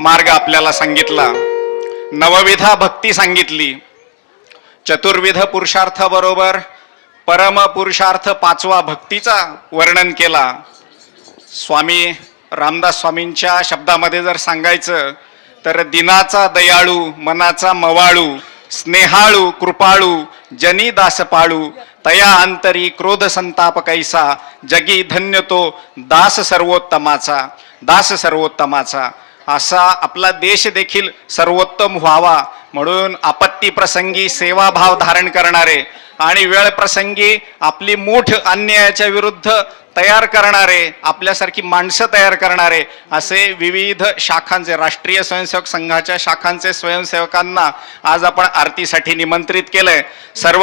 मार्ग आपल्याला सांगितला. नवविधा भक्ती सांगितली. चतुर्विध पुरुषार्थ बरोबर परम पुरुषार्थ 5वा भक्तीचा वर्णन केला. स्वामी रामदास स्वामींच्या शब्दामध्ये जर सांगायचं तर दिनाचा दयाळू, मनाचा मवाळू, स्नेहाळू, कृपाळू, जनी दासपाळू, तया अंतरी क्रोध संताप कैसा, जगी धन्य तो दास सर्वोत्तमाचा. दास सर्वोत्तमाचा असा आपला देश देखील सर्वोत्तम व्हावा म्हणून आपत्ती प्रसंगी सेवाभाव धारण करणारे आणि वेळ प्रसंगी आपली मूठ अन्यायाच्या विरुद्ध तयार करणारे, आपल्यासारखी माणसं तयार करणारे असे विविध शाखांचे, राष्ट्रीय स्वयंसेवक संघाच्या शाखांचे स्वयंसेवकांना आज आपण आरतीसाठी निमंत्रित केलंय. सर्व